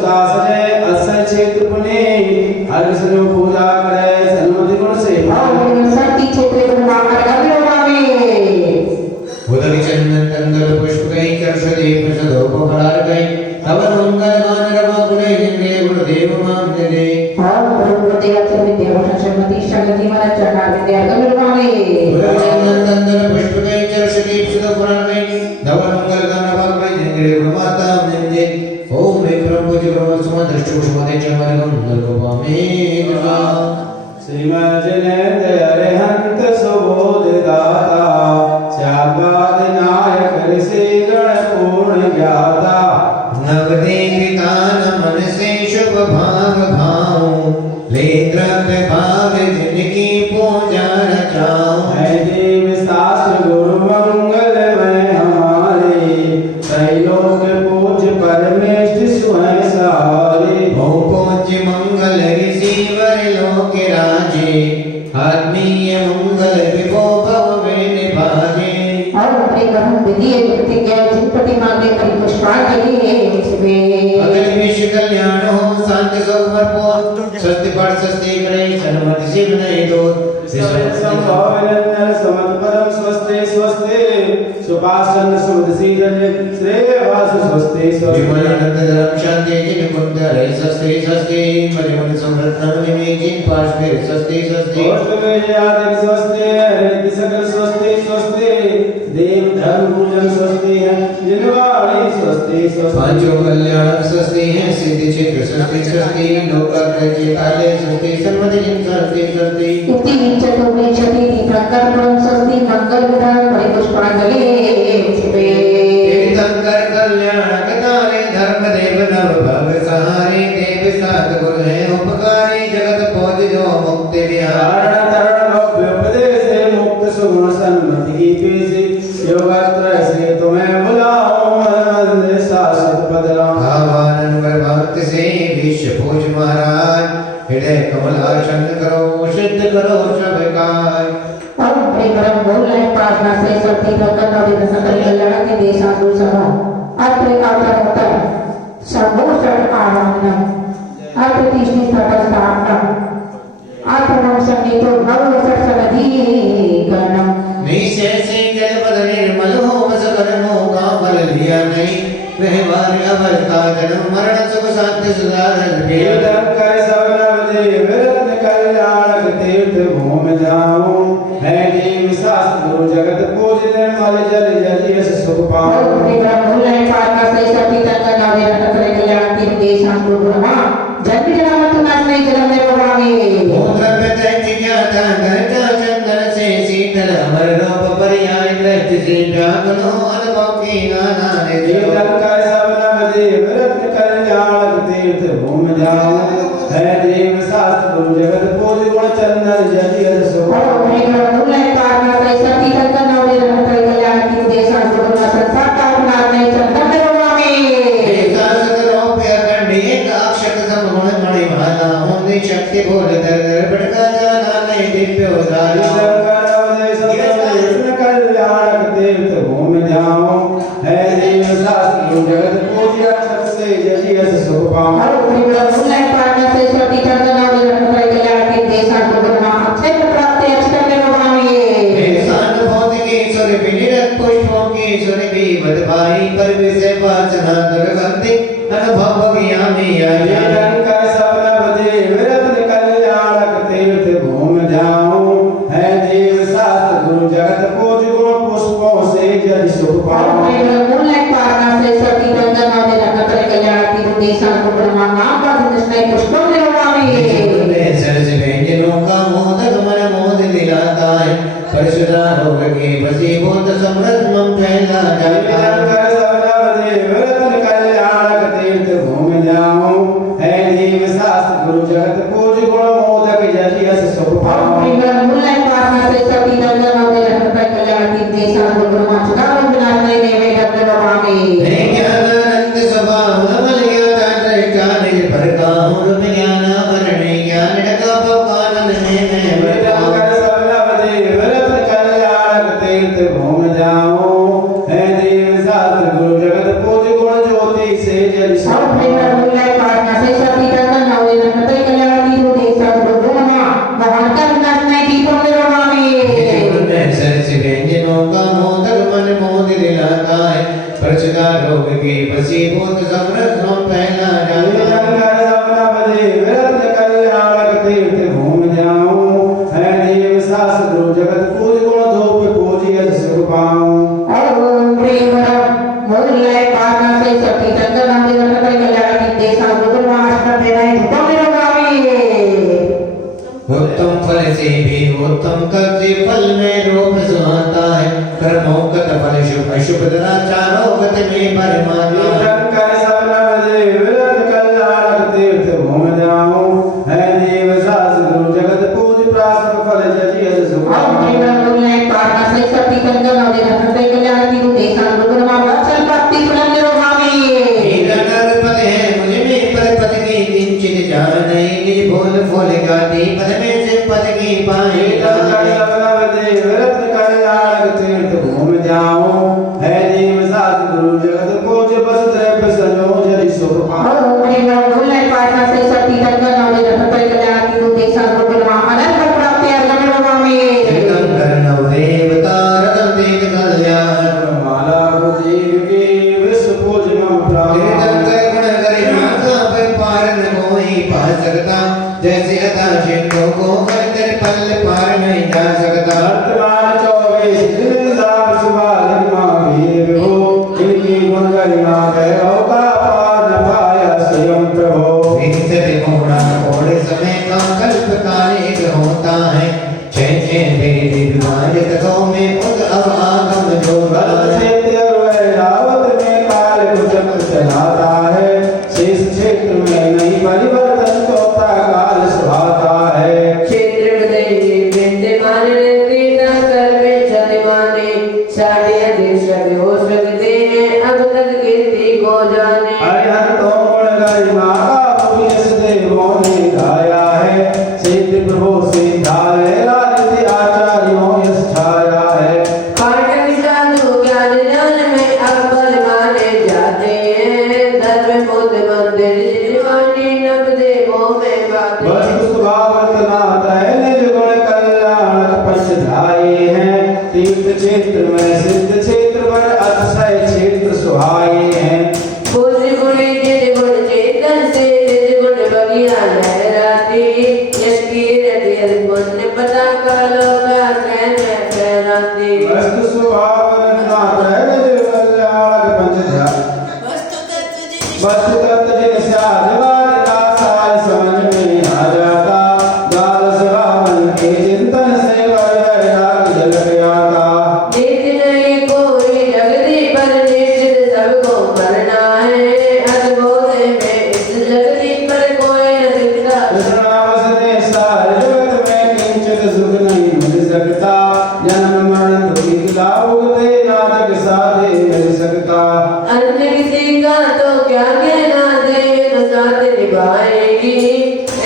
दास ने असल क्षेत्र पुने हर सजो पूजा करे सन्मति गुण से और शक्ति क्षेत्र ब्रह्मा अर्घ रवामी उदक चंदन तंगल पुष्प गई कर्ष दीप सदो को खड़ार गई हवन मंगल गान रमा पुरे जिंगे गुरुदेव मान दे और गुरुदेव चरण देव संमति संगति मन चढ़ा विद्या अर्घ रवामी उदक चंदन तंगल पुष्प गई कर्ष दीप सदो खड़ार गई हवन मंगल गान रमा पुरे जिंगे गुरुमाता दे ओम विक्रम पूज्य ब्रह्म सुमन दृष्टि सुमते चमन गंधर्व गोपामेन श्रीमज्जनेन्द्र अरिहंत सुबोध दाता श्यामवाद नायक ऋषि गण पूर्ण ज्ञाता नवदेवितान मन से शुभ भाव भाऊं ले द्रव्य भाव जिनकी पूजा रचाऊं है देव शास्त्र गुरु मंगल में हमारे त्रैलोक पूज्य परमेश्वर स्वयं सहारे ओ पूज्य मंगल ऋषि वर लोक राजे आत्मीय मंगल विभो भव में निभाजे और परिग्रह विधि प्रतिज्ञा चिंपति मांगे परिपुष्पांजलि अगल विश्व कल्याण हो शांति सुख भरपूर स्वस्ति पाठ स्वस्ति करे सन्मति सिद्ध नहीं दो संभावनंदन समत्पदम स्वस्ते स्वस्ते सुभाषचंद्र सुमदसीदन श्रेयवास स्वस्ते विमलानंद धर्म शांति जिन कुंद रे स्वस्ति स्वस्ति परिमल समृद्धम विमेजिन पार्श्वे स्वस्ति स्वस्ति कोष्ठवेयादिक स्वस्ते हरित सकल स्वस्ते स्वस्ते देव धर्म पूजन स्वस्ति है जिनवाणी स्वस्ति स्वस्ति पांचों कल्याण स्वस्ति है सिद्धि क्षेत्र स्वस्ति स्वस्ति लोकाग्रह काले स्वस्ति सन्मति जिन स्वस्ति स्वस्ति इति चतुर्मे चति प्रकरणं स्वस्ति मंगल विधान परिपुष्पांजलि तीर्थंकर कल्याण कतारे धर्म देव नव भव सहारे देव सात गुरु है उपकारी जगत पहुँच जो मुक्ति विहार धारण तरण भव्य उपदेश से मुक्त सुगुण सन्मति की पीसी योगात्र से तुम्हें बुलाओ आनंद शाश्वत पद राम आवानन भक्त से विश्व पूज महाराज हृदय कमल आसन करो सिद्ध करो सब काय और परिग्रह बोले प्रार्थना से सती रकत और सकल कल्याण के देशादु सभा अत्र अवतर सर्वोत्तर आवाहनम अप्रतिष्ठित स्थापनम आत्मनम संगीतो भव सत्सनदी गणम निशेषे जल पद निर्मल हो बस करनो का फल लिया नहीं व्यवहार अवस्था जन्म मरण सुख शांति सुधारण भेद तीर्थंकर सबनवदेव रत्न कल्याणक तीर्थ भूमि जाऊं है देव शास्त्र गुरु जगत पूज निर्मल जल जल यश सुख और पाऊं परिग्रह बोले प्रार्थना से सती तक नावे रकत कल्याण के देशादु ब्रह्मा जन्म जन्म तो नाश नहीं जन्म में भवामी द्रव्य दैत्य ज्ञाता घटा चंदन से शीतल अमर रूप पर्याय दृष्टि से व्याकुल हो अनुभव की नाना ने तीर्थंकर सबनवदेव रत्न कल्याणक तीर्थ भूमि जाऊं है देव शास्त्र गुरु जगत पूज गुण चंदन जल यश सुख और पाऊं परिग्रह बोले प्रार्थना से सती तक नावे रकत कल्याण के देशादु ब्रह्मा संसार का नाश नहीं चंदन में भवामी शासक रोप्य कंडिये अक्षत समगुण मणिमाला होंदे शक्ति बोल दर दर भटका जाना नहीं दिव्य उदारी कल्याणक तीर्थ भूमि जाऊं है देव शास्त्र गुरु जगत पूज्य अक्षत से जल यश सुख पाऊं और परिग्रह बोले प्रार्थना से सती तक नावे रकत कल्याण के देशादु ब्रह्मा अक्षय प्राप्त अक्षर में भवामी सान भौतिकी सुर विनिरत पुष्पों की सुर भी बदभाई पर विषय पात वचना दुर्गंधि अनुभव ज्ञानी कीर्तन कर सब नवदेव रत्न कल्याणक तीर्थ घूम जाऊं है देव शास्त्र गुरु जगत पूज गुण पुष्पों से जल सुख और पाऊं प्रेम मूल पारना से सती गंगा नदी रखकर कल्याण तीर्थ देशा को ब्रह्मा पर निष्ठा पुष्पों निर्वाणी सरस व्यंजनों का मोदक मन मोद दिलाता है परिशुद्ध रोग के बसी बोध समृद्ध मम फैला जाता कीर्तन कर सब नवदेव रत्न कल्याणक तीर्थ घूम जाऊं है देव शास्त्र गुरु जगत पूज गुण मोदक जल यश सुख और पाऊं प्रेम मूल पारना से सती गंगा नदी रखकर कल्याण तीर्थ देशा को ब्रह्मा चुका विनाश नहीं नेवे निर्वाणी ज्ञानानंद स्वभाव अमल ज्ञान दृष्टा निज परकाम रूप ज्ञान वरण ज्ञान डकापकानन में कीर्तन कर सब नवदेव रत्न कल्याणक तीर्थ घूम जाऊं है देव शास्त्र गुरु जगत पूज गुण ज्योति से जल और सुख प्रेम मूल पारना से सती गंगा नदी रखकर कल्याण तीर्थ देशा को ब्रह्मा भगवान का विनाश नहीं दीपम निर्वाणी सरस व्यंजनों का मोदक मन मोद दिलाता है परिशुद्ध रोग के बसी बोध समृद्ध मम फैला जाता कीर्तन कर सब नवदेव रत्न कल्याणक तीर्थ घूम जाऊं है देव शास्त्र गुरु जगत पूज गुण धूप पूज यश सुख पाऊं और प्रेम मूल पारना से सती गंगा नदी रखकर कल्याण तीर्थ देशा को ब्रह्मा अष्टम देवाय दीपम निर्वाणी उत्तम फल से भी उत्तम कर्ते फल में रूप सुहाता है कर्मों गत फल शुभ अशुभ तथा चारों गत में परमात्मा कीर्तन कर सब नवदेव रत्न कल्याणक तीर्थ घूम जाऊं है देव शास्त्र गुरु जगत पूज प्रासक फल जल यश सुख और पाऊं प्रेम मूल पारना से सती गंगा नदी रखकर कल्याण तीर्थ देशा को ब्रह्मा वत्सल प्राप्ति फल निर्वाणी मेरा नरपत है मुझ में पर पद की किंचित जान नहीं भूल भूल गाती पद में से पद की पाए कीर्तन कर सब नवदेव रत्न कल्याणक तीर्थ घूम जाऊं है देव शास्त्र गुरु जगत पूज बस द्रव्य संयोजन सुख पाऊं और प्रेम मूल पारना से सती गंगा नदी रखकर कल्याण तीर्थ देशा को ब्रह्मा अनंत प्राप्ति फल निर्वाणी देवतारकं देव कल्याण माला देव के विश्व पूज मम कीर्तन प्राण कर गुण करे माता पे पार न कोई पा सकता जैसे अता जिनको को कर तेरे पल पार नहीं जा सकता वर्तमान 24 दिन साब सुबह मां वीर हो इनकी गुण गरिमा भैरव का पार न पाया स्वयं प्रभो विंचते मोड़ा थोड़े समय का कल्प कालिक होता है छह मेरी विभाजित गौ में उद अब आगम जो क्षेत्र रावत में काल कुचक्र चलाता है शेष क्षेत्र में नहीं परिवर्तन चौथा काल सुहाता है क्षेत्र बदलेगी विद्यमान कीर्तन कर में छदिमाने साढ़े देश हो सकते हैं अब तक कीर्ति को जाने अरिहंतों गुण गरिमा का पुण्य देवों ने गाया है सिद्ध प्रभु सिद्धालय राजति आचार्यों यश छाया है पाठक साधु ज्ञान ज्ञान में अकबर माने जाते हैं धर्म बुद्ध मंदिर जीवानी नव देवों में बात वस्तु स्वभावतना निज गुण कल्याण पंचधाये हैं तीर्थ क्षेत्र में सिद्ध क्षेत्र पर अतिशय क्षेत्र सुहाये हैं बुद्ध गुणी जिन गुण चेतन से निज गुण बगिया लहराती यश कीरति पुण्य पता का लोका कहने फहराती वस्तु स्वभावना निज कल्याण पंचधाये वस्तु वस्तु तत्व जिन साधवाद का सार समझ में आ जाता दाल सरावन के चिंतन से वैराग झलक आता नित नहीं कोई जगती पर निश्चित सबको करना है अद्भुत में इस जगती पर कोई न दिखता कृष्णावस ने सारे जगत में किंचित सुख नहीं मिल सकता जन्म मरण दुखी लाभते नाटक साधे मिल सकता अन्य किसी का तो क्या कहना देव तो साथ निभाएगी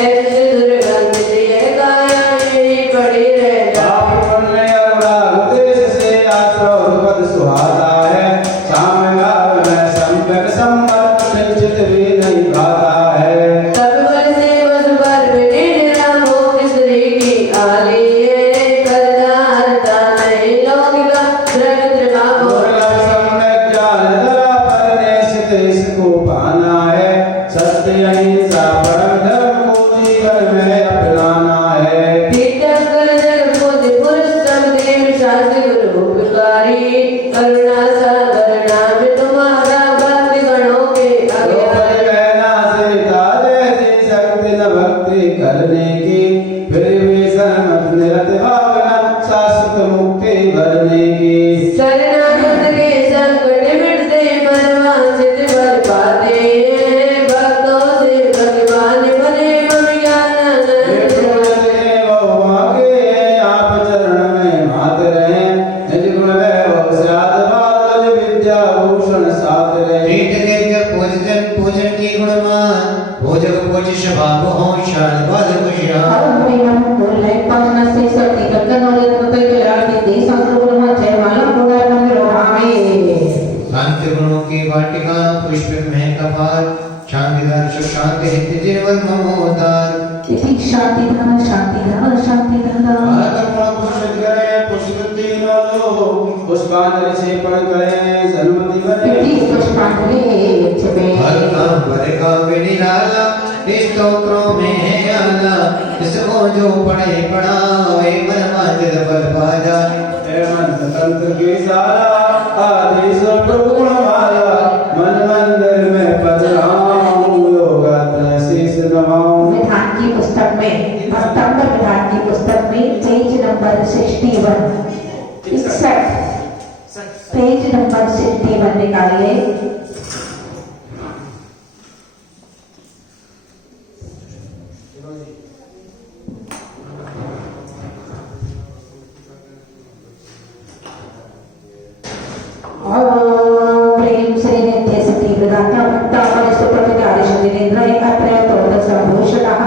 ऐसे दुर्गंध से काया यही पड़ी रह पाप पुण्य अनुराग देश से आश्रव पद सुहाता है शाम गाव में सम्यक सम्मत किंचित भी नहीं भाता है सब बल से बस पर बेटे राम हो किसरी की आली है करता हरता नहीं लोग का द्रवित बाबो दुर्लभ सम्यक ज्ञान धरा पर निश्चित देश को पाना है, सत्य अहिंसा परम धर्म को जीवन में अपनाना है। तीर्थंकर जन बोध पुरुष सब देव शास्त्र गुरु उपकारी, करुणा सागर नाम तुम्हारा भक्ति गणों के द्रौपदी बहना सीता जैसी शक्ति न भक्ति करने की, फिर भी सहमत निरत भावना शाश्वत मुक्ति भरने की। शरणागत के संकट मिटते मनवांछित फल पाते, भक्तों से भगवान बने हम ज्ञानानंद। आप चरण में मात रहे, निज गुण वैभव स्याद बादल विद्या भूषण साथ रहे। प्रीत के पूजन पूजन की गुणमान, भोजक पूजिश बाबू हो शान बाल खुशियां। और प्रेम बोले पावना से शक्ति गगन और रत्न के लागे देश संपूर्ण में जय माला पूरा मंदिरों में। शांति गुणों की वाटिका पुष्प में कपाल, शांतिदान सुख शांति हित जीवन ममोदार। इति शांति धन शांति धन शांति धन। आत्मा पुष्पित करे पुष्पति नो लो, पुष्पांजलि से पढ़ करे सन्मति बने। इति पुष्पांजलि जपे। हर काम भर का निराला, इस स्तोत्रों में है आला। इसको जो पढ़े पढ़ाए मन मांझिल फल पा जाए। मंत्र तंत्र के सारा आदेश प्रभु गुणमाला, मन मंदिर में पधराऊं योगात्र शीश नवाऊं। विधान की पुस्तक में भक्तांबर विधान की पुस्तक में पेज नंबर 61 पेज नंबर 61 निकालिए। प्रेम श्री नित्य सती प्रदाता भक्ता परिसुप्रतिकारी शरीरेन्द्र अत्र तोदस भूषणः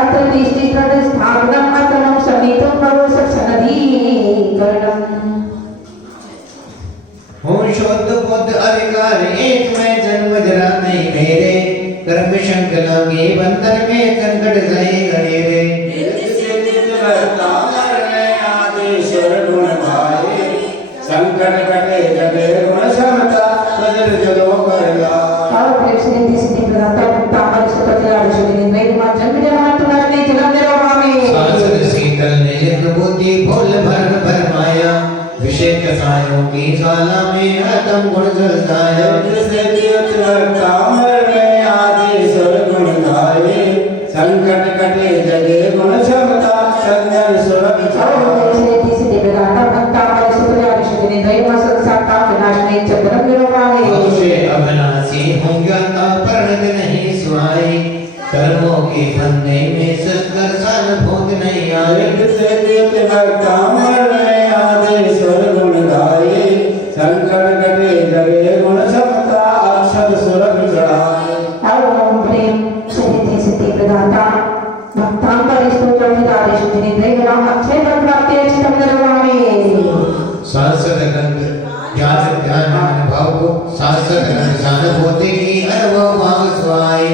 अत्र तिष्ठित स्थापनम् अतनं समेतं करो सत्सनदीकरणम्। हूँ शुद्ध बुद्ध अधिकार एक में जन्म जरा नहीं मेरे, कर्म श्रृंखला के बंधन में संकट सहे गणेरे। संकट कटे जगे गुण क्षमता सजल जलो कर ला। और प्रेम श्री नित्य सती प्रदाता भक्ता परिसुप्रतिकारी शरीरेन्द्र जन्म जन्म तुम्हारे जन्म में सांसद शीतल निजित बुद्धि फूल भर भरमाया, विषय कसायों की ज्वाला में आत्म गुण जलसाया। जिसे तीर्थ कामर में आदि स्वर गुण गाए, संकट कटे जगे गुण क्षमता संजन सुरभ छाया। मनुष्य अविनाशी हूँ ज्ञाता परिणत नहीं सुहाई, कर्मों के फंदे में सत्कर सानुभूत नहीं आए। जिसे तीर्थ कामर में आदि स्वर गुण गाए, संकट कटे जगे गुण क्षमता अक्षर सुरभ चढ़ाए। ओम प्रेम सहित सिद्धि प्रदाता भक्तां परिस्तुत विदारे शुद्धि दैवनाम अक्षय फल प्राप्ति अक्षतम निर्वाणे। सांसद गंध ज्ञान ध्यान अनुभव को, सांसद गंध सानुभूति की अनुभव भाव स्वाई।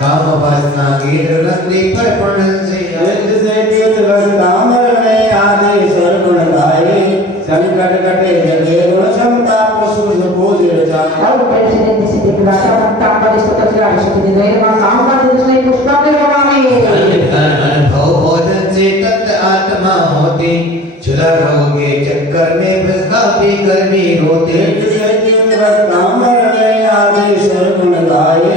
काम वासना की दुर्गंधि पर पूर्ण से आए। जिसे तीर्थ कामर में आदि स्वर गुण गाए, संकट कटे जगे गुण क्षमता पुष्प पूज रचाए। और प्रेम सहित सिद्धि प्रदाता भक्तां परिस्तुत विदारे शुद्धि दैवनाम काम का दिशा पुष्पा निर्वाणे। अनुभव भोजन से तत् आत्मा होती, चुरा रहोगे चक्कर में फंसा भी गर्मी रोते। जिसे तीर्थ कामर में आदि स्वर गुण गाए,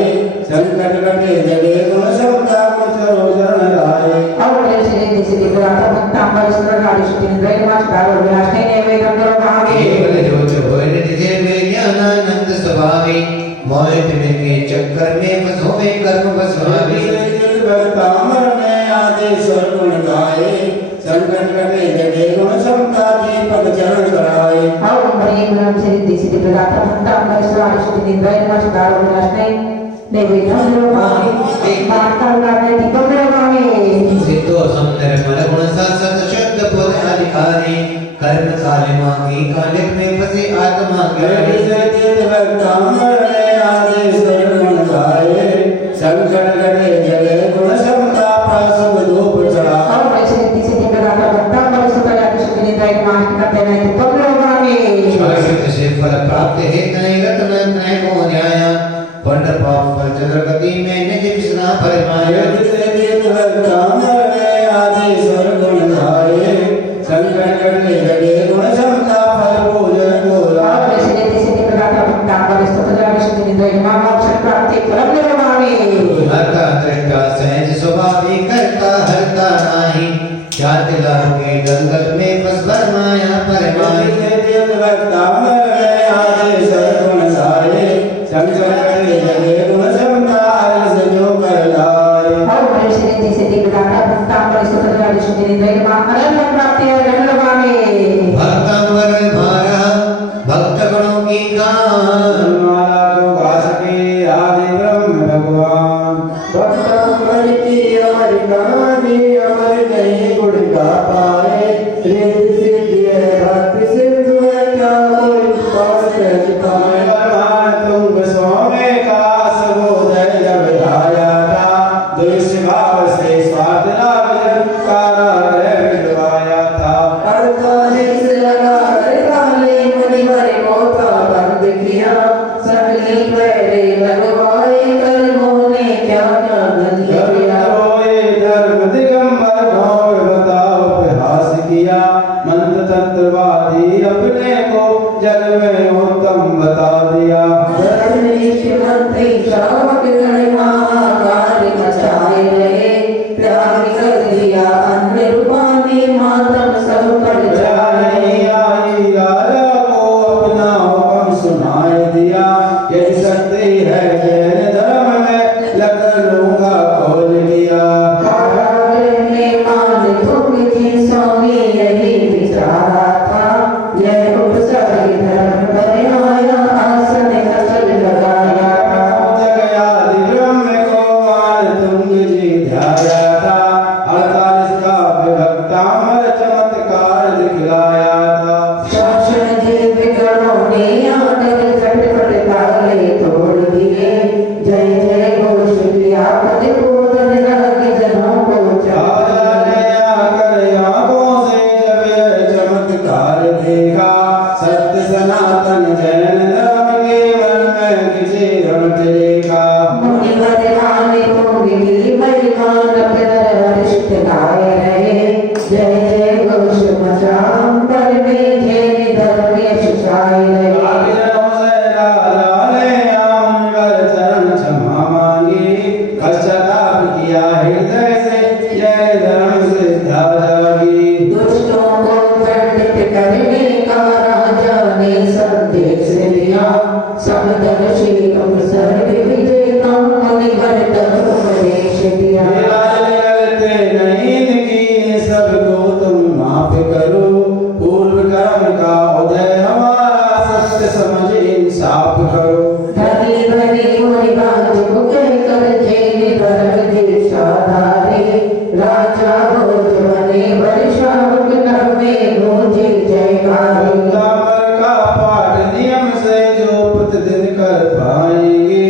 संकट कटे जगे गुण क्षमता मुझको चरण लाए। और प्रेम सहित सिद्धि प्रदाता भक्तां परिस्तुत विदारे शुद्धि दैवनाम प्रारो विनाश नहीं वेदन निर्वाणे। केवल जो जो होए निजे में ज्ञानानंद स्वभावी, मोहित में के चक्कर में फंसोवे कर्म बसवावी। कामर में आदि स्वर गुण गाए, संकट कटे जगे गुण क्षमता दीपक चरण कराए। और प्रेम सहित सिद्धि प्रदाता भक्तां परिस्तुत विदारे शुद्धि दैवनाम प्रारो विनाश नहीं वेदन निर्वाणे। वार्ता लागे दीपक निर्वाणे। सिद्धो सुंदर मन गुण सत शुद्ध बुद्ध अधिकारी, कर्म कालिमा की कालिक में फंसी आत्मा ग्रही। जिसे तीर्थ कामर में आदि स्वर गुण गाए, संकट कटे जगे गुण क्षमता प्रसुभ धूप चढ़ाए। और वैसे सिद्धि प्रदाता भक्तां परिस्तुत विदारे शुद्धि दैवनाम करते नहीं दीपक निर्वाणे। शाश्वत से फल प्राप्त है तय रत्न तय को न्याय, पंड पाप फल चंद्रगति में निज विष्णा फरमाए से तीर्थ कामर में आदि सर्वगुण गाए संकट कटने लगे गुण क्षमता फल पूजन को लाए हरता दृष्टा सहज स्वभावी करता हरता नाही ख्याति लागे दलदल में बस भरमाया परमाई से तीर्थ कामर में आदि सर्वगुण गाए संकट कटने लगे गुण क्षमता से जो कर लाए भक्तंवर भारा भक्त गणों की गान माला को गा सके आदि ब्रह्म भगवान भक्तंवर की अमर कहानी अमर नहीं गुण गा पाए रिद्धि सिद्धि है भक्ति सिंधु है क्या कोई पार कर पाए परमान तुंग स्वामी का सबोदय जब आया था दुष्ट भाव से स्वाद लाभ जगत्कारा ग्रह मिलवाया था अड़ताली से लगा अड़ताली मुनिवर को था बंद किया सगली पहले लगवाए कर्मों ने क्या क्या गंद जब किया रोए धर्म दिगंबर भाव बताओ प्रहास किया मंत्र तंत्रवादी अपने को जग में उत्तम बता दिया धर्मनिष्ठ मंत्री श्रावक गण महाकार्य मचाए रहे त्याग कर दिया अन्य रूपानी मातम सब पर जाए नहीं आई राजा को अपना हुक्म सुनाए दिया यदि शक्ति है जैन धर्म में लग लूंगा खोल लिया कारागृह में मान धोखे जी स्वामी यही विचारा था यह उपसर्ग धर्म पर आया आसन अचल लगाया जगयादि ब्रह्म को मान तुंग जी ध्याया था 48 का विभक्तामर चमत्कार दिखलाया था शासन जीव गणों ने आकर झटपट ताले तोड़ दिए जय जय घोष किया पद पूजन लग जनों को राजा ने आकर आंखों से जब यह चमत्कार देखा सत्य सनातन जैन धर्म के मन में किसी रमत देखा मुनिवर रानी को मिली महिमा नगर वरिष्ठ गाए रहे जय जय घोष मचा अंबर में जैन धर्म यश छाए रहे आज्ञाओं से राजा ने आम्बर चरण क्षमा मांगी पश्चाताप किया हृदय से जैन धर्म से जागी दुष्टों को दंडित करने का राजा ने संदेश दिया समदर्शी अवसर विजेता मुनिवर तक उपदेश दिया निकलते नहीं की सबको तुम माफ करो पूर्व कर्म का उदय हमारा सत्य समझ इंसाफ करो धनी धनी कोई बात को कहकर जैन धर्म देशाधारी राजा भोज बने वर्षावक नभे गूंजे जयकारी वृंदावन का पाठ नियम से जो प्रतिदिन कर पाएंगे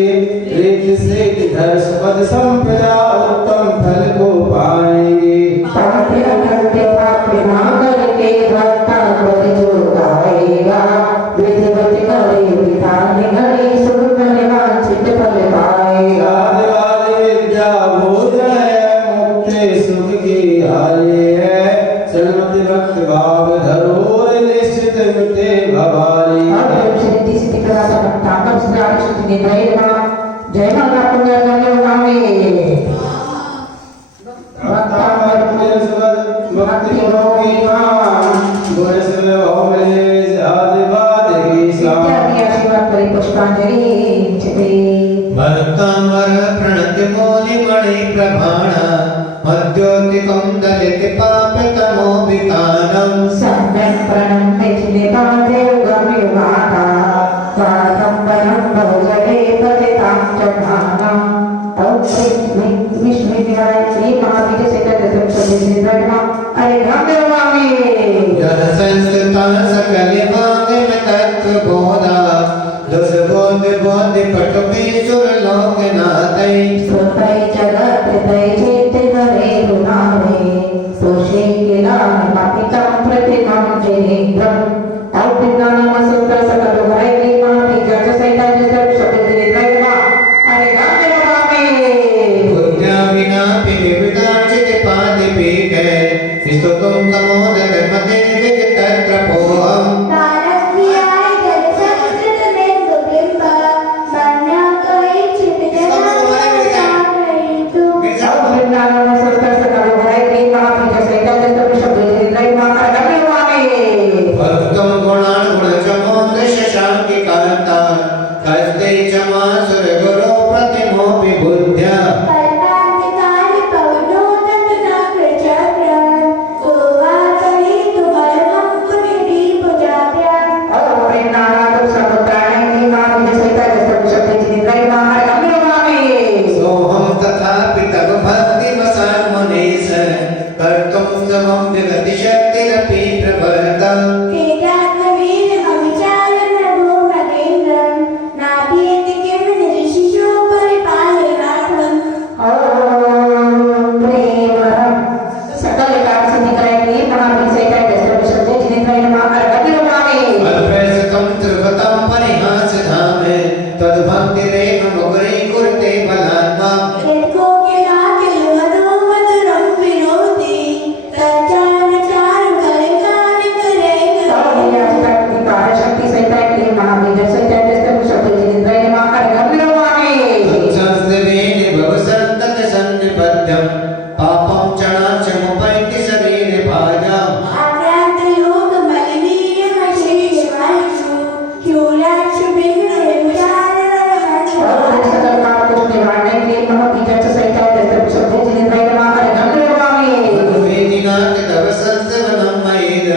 रीति से धर्ष पद संपदा उत्तम फल को पाएंगे पाठ्य करते पाठ्य ना करके भक्ता पर जो गाएगा विधिवत करे विधान घड़े सुख फल वांछित फल पाएगा आदिवादी विद्या भोजन है मुक्ति सुख की हाली है सन्मति भक्त भाव धरोर निश्चित मिटे भवाली जय माता पुण्य भक्ति की मान गुण से हो मिले आदिवादी की शान आशीर्वाद पुष्पांजलि भक्तांवर प्रणति मौलि मणि प्रभाण मद्योतिकं दलित पाप तमो वितानम सम्यक् प्रणम्य चिनिपाते गम्यमाता स्वागम्बरं बहुजले पतितां च भानम् विश्वविद्यालय श्री महावीर से अरे गम्यमामि जन संस्कृता सकल भाग में तत्व बोधा दस बोध बोध पट में सुर लोक नातै श्रोतै जगत् तै चेते धरे रुणावे सोषे किलान मापितं प्रतिमं जनेन्द्रम् औपितानाम सूत्र सकल भय नीमा भी जग सैता जग शब्द दिले क्षमासुर गुरु प्रतिमोऽपि बुद्ध्या कल्पान्तिकानि पवनो तत्र प्रचक्रम् गोवाकलितु बलवं पुनिदीपुजाभ्या प्रेरणानां समुद्राणि मां विजयिता दशविंशति जिनिन्द्रैर्महारगम्यमामि सोऽहं तथापि तव भक्तिमसान्मुनीश कर्तुं समं विगतिशक्तिरपि प्रवर्ता अद्वैतं त्रिभुतं परिहासधामे तद्भक्तिरेव मुकुरी कुरुते बलात्मा संस्थितेन भवसन्ततसन्निपद्यं पापं चणाचमुपैति शरीरे भाजाम् वेदिनाथ तव संसवनं मयेद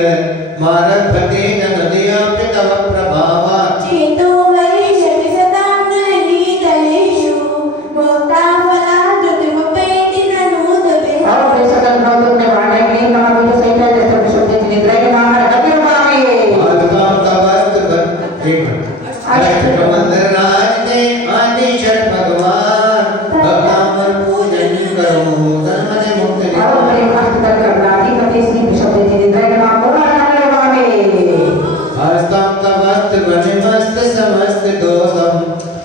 मारभते नदयापि तव प्रभावात् अद्भुतं तव मंदिरराजते आदि षट् भगवान भक्तामर पूजन करो धर्म से मुक्ति हस्तं तवस्त वनिमस्त समस्त दोषं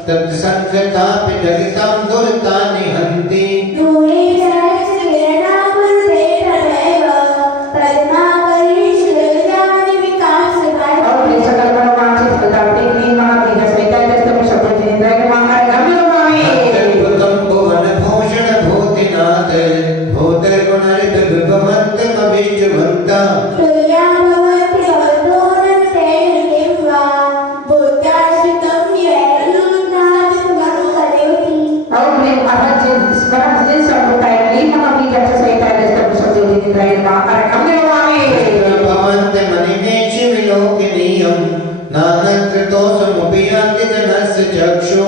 तत् संकृतापि जगितं दुरितानि हन्ति अद्भुतं भुवनभूषण भूतिनाथ भूतगुणरितविभवन्तमभिष्टवन्ता भवन्ते मणिमेषि विलोकिनीयं नानकृतोषमुपि यान्ति जनस्य चक्षु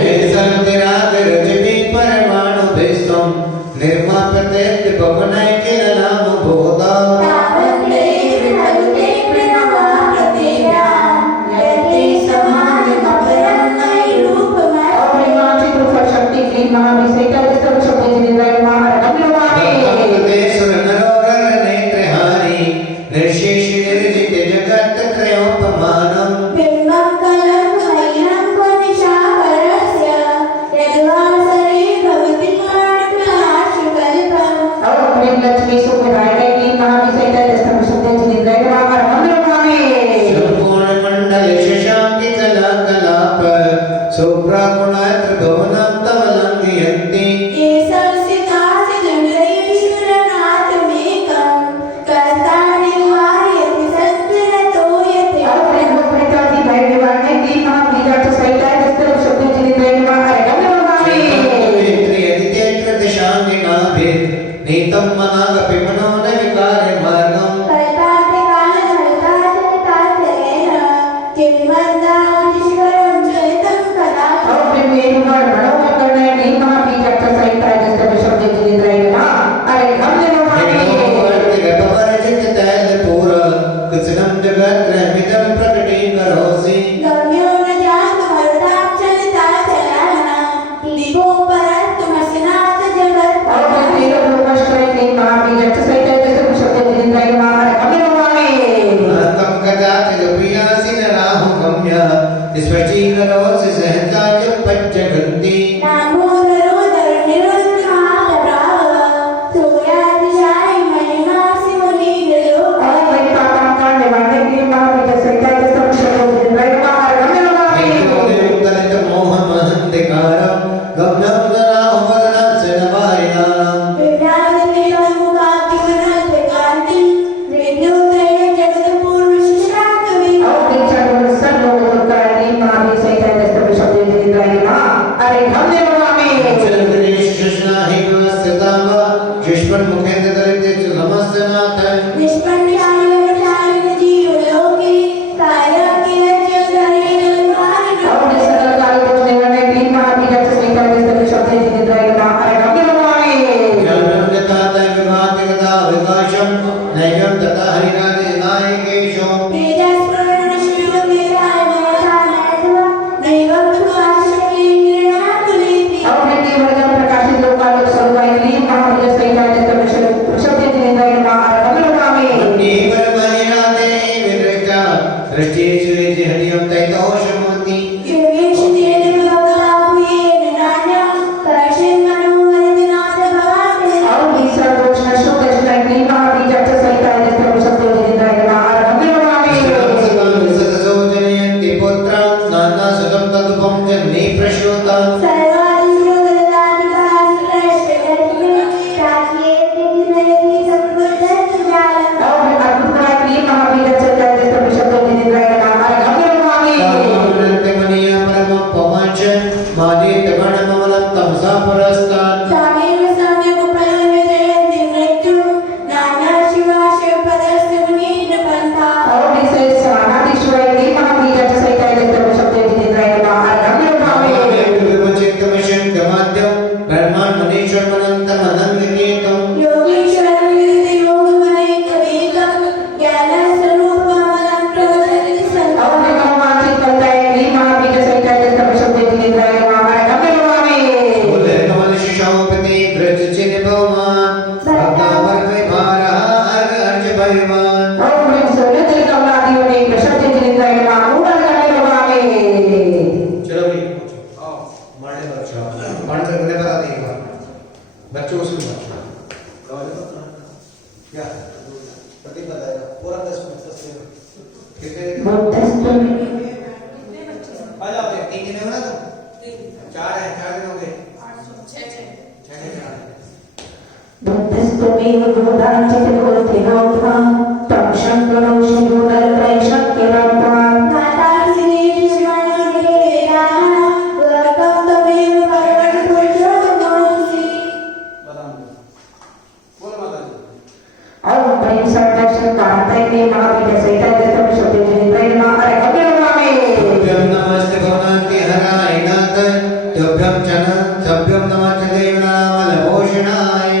हे सन्तिरागरजनी परमाणुभिस्त्वं निर्मापतेऽद्य भुवनैकिलनाम भूता भक्तवते सुरनरोगरनेत्रहारी निर्शेषि निर्जित जगत्त्रयोपमानम् संपूर्णमण्डल शशाङ्किकलाकलाप सुप्रागुणात्रिभुवनं तव लङ्घयन्ति नीतं मनागपि मनो न विकार्यमार्गम् कृष्णं जगत्रयमिदं प्रकटीकरोसि जगत मुनीश्वर मनंतम अनंत कीर्तम योगीश्वर विविध योगमय कविकम ज्ञान स्वरूप मनम प्रवदति संत और भगवान करता है कि महावीर सहित जैसा शब्द जिने द्वारा हमारा गम्य स्वामी बोले कमल शिशोपति ब्रज चिन्ह भगवान भक्तावर भारा अर्घ भगवान और सोने दिल कमलादियों ने प्रशब्द जिने द्वारा पूरा गम्य स्वामी चलो भाई आओ मरने बच्चों पढ़ कर बता देगा बच्चों को सुनो क्या प्रतीक बताएगा पूरा 10 मिनट कितने आ जाओ 3 दिन हो ना तो 4 दिन हो गए 6 बुद्धस्तमेव भूतानि चतुर्थे लोका तं शङ्करो शिरोदर्पै शक्तिरत्वा और प्रेम संरक्षण करता है कि महावीर सहित जैसा शब्द जिने प्रेम अरे कबीर स्वामी तुभ्यं नमस्ते भवनान्ति हराय नाथ तुभ्यं नमः देवनाम लभोषणाय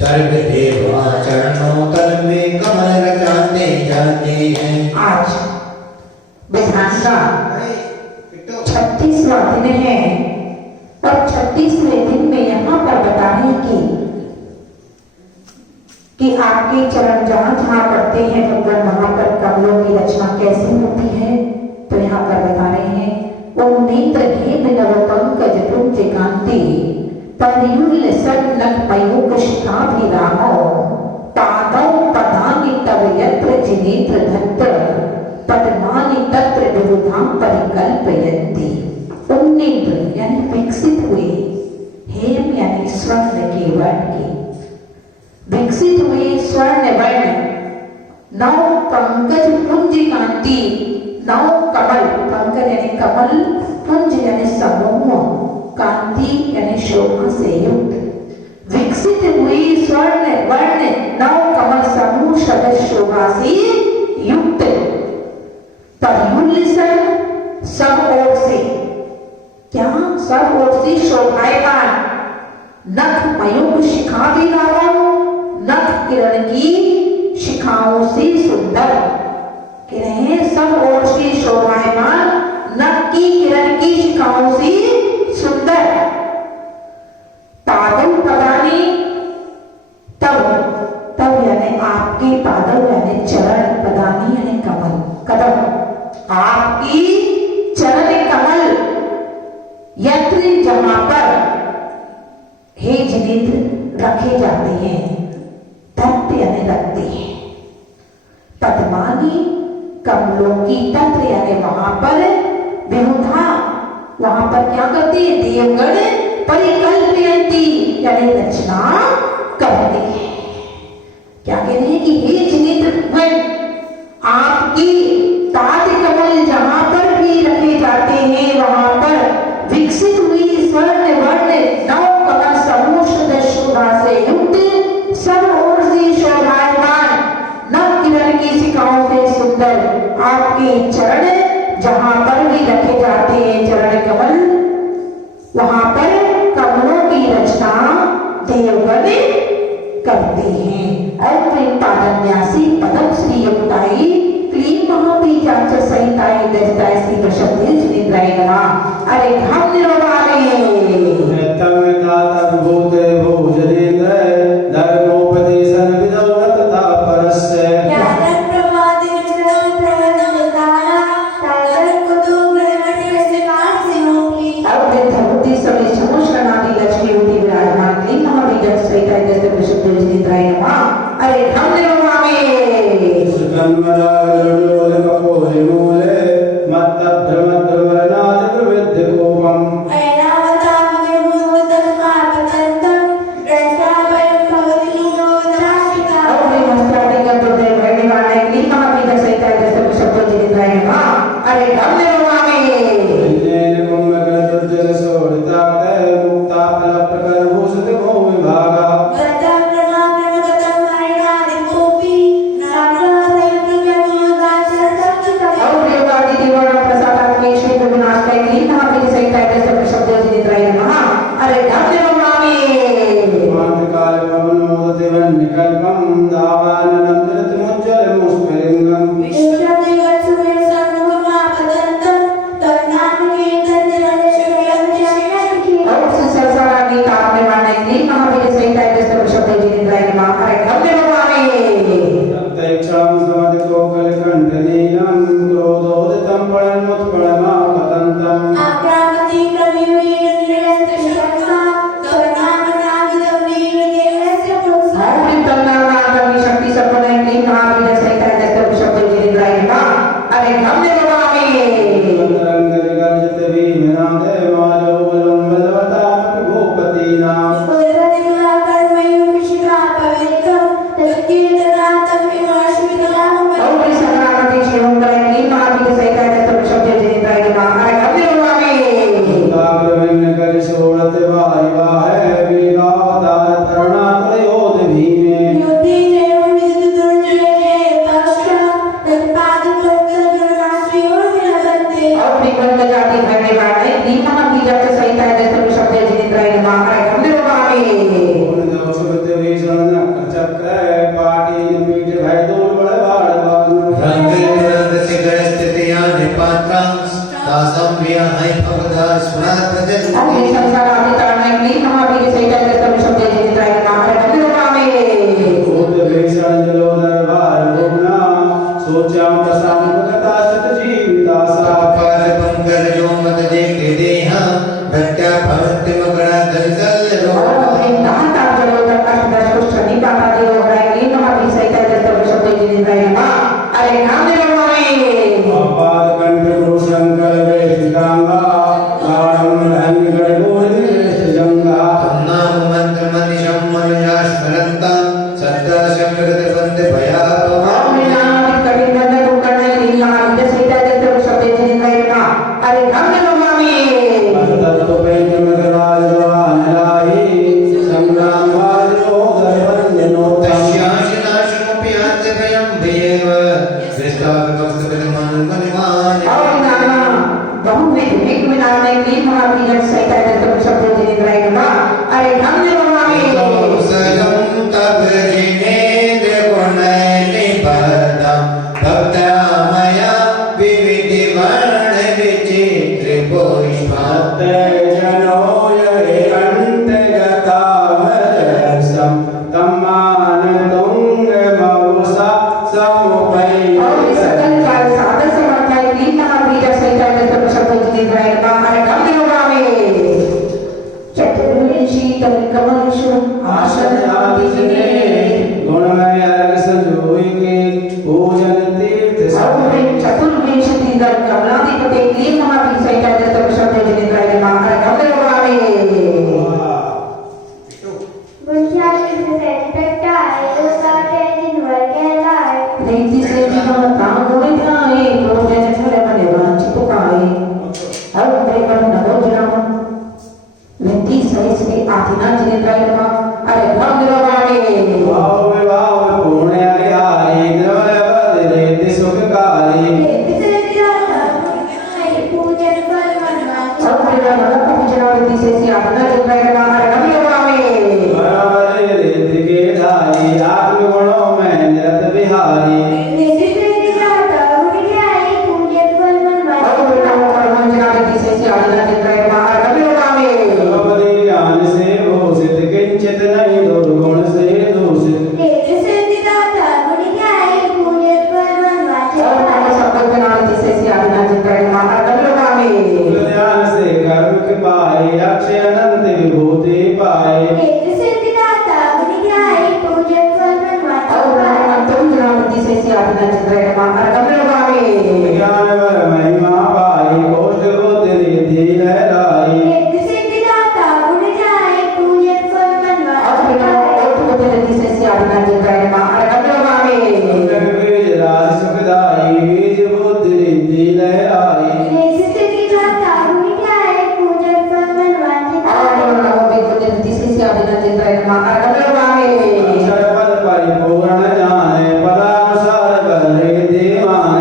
स्वर्ग देवा चरणों तल में कमल रचाते जाते हैं। आज बिहान का 36वां दिन है और 36वें दिन में यहाँ पर बता रहे हैं कि कि आपके चरण जहाँ जहाँ पड़ते हैं भगवान वहां पर कमलों की रचना कैसी होती है। तो यहाँ पर बता रहे हैं ओम नेत्र हेम नव पंकज पुंज कांति परियुल सन्नक मयूख शिखाभिरामो पादौ पदानि तव यत्र जिनेत्र धत्र पद्मानि तत्र विबुधां परिकल्पयन्ति। ओम नेत्र यानी विकसित हुए, हेम यानी स्वर्ण के वर्ण के, विकसित हुए स्वर्ण वर्ण, नौ पंकज पुंज कांति, नौ कमल, पंकज यानी कमल, पुंज यानी समूह, कांति यानी शोभा से युक्त, विकसित हुई स्वर्ण वर्ण नौ कमल समूह शब्द शोभा से युक्त, परियुल्सन सब ओर से, क्या सब ओर से शोभायमान, नख मयूख शिखाभिरामो, नख किरण की शिखाओं से सुंदर, कह रहे हैं सब ओर से शोभायमान, नख की किरण की शिखाओं से सुंदर, पादौ पदानि तव, तव यानी आपके पादौ यानी चरण, पदानि यानी कमल, कदम, आपकी चरण कमल, यत्र जहां पर हे जिनेत्र रखे जाते हैं, तत्र यानी रखते हैं, पद्मानी कमलों की तत्र यानी वहां पर, विबुधा वहां पर क्या करते हैं, देवगण परिकल्पयन्ति यानी रचना करते हैं। क्या कह रहे हैं कि हे जिनेत्र आपकी ताज कमल जहां पर भी रखे जाते हैं वहां पर विकसित हुई स्वर्ण वर्ण नौ कमल समूह शोभा से युक्त, सब ओर से शोभायमान, नव किरण की शिखाओं से सुंदर, आपके चरण जहां पर भी रखे जाते हैं चरण कमल, वहां पर कमलों की रचना देवगण करते हैं। और प्रेम पादन्यासी पदम श्री युक्ताई क्लीन महाबीजाच सहिताई दस्ताय श्री प्रशब्देश निद्राय नमः। अरे हम निरोधाने भूते भोजनेन्द्र धर्मोपदेशन विदौरत तापरस्य अरे हम स्मरन्तं सदा शंकरते वन्दे भयापहा परिपूर्ण जाने पदानुसार कर दीवान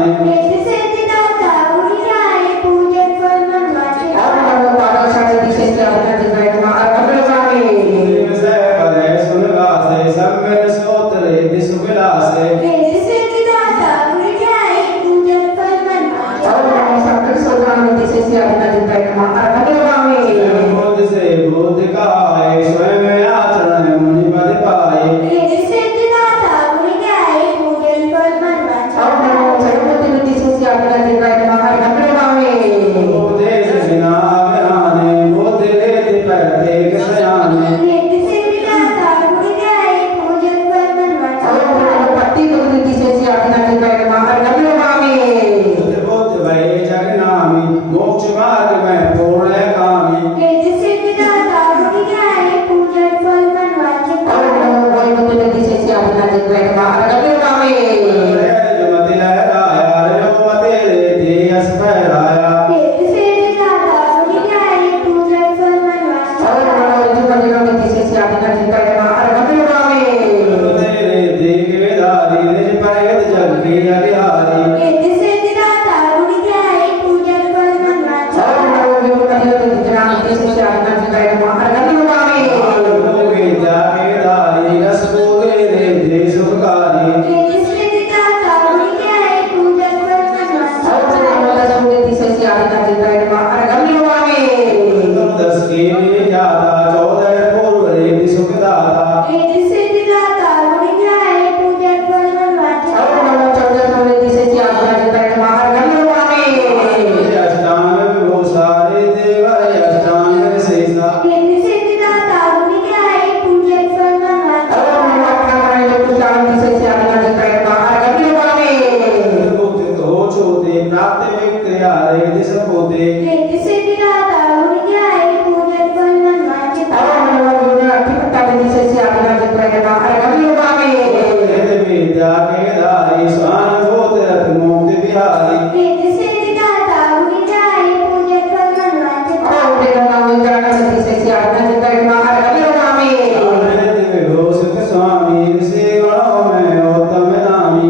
स्वामी ऋषि गणों में उत्तम नामी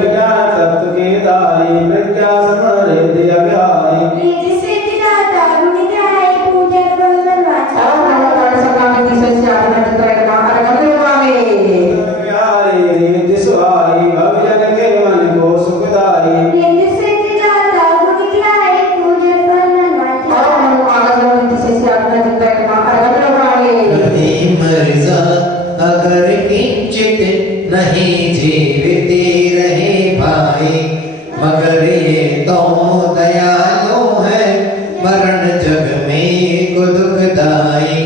ज्ञान तत्व के दाई प्रज्ञा समरे दिया ज्ञानी बिहारी रीति सुहाई भवजन के मन को सुखदाई नहीं मर्जा अगर किंचित नहीं जीवित रहे भाई मगर ये तो दयालु है मरण जग में को दुखदाई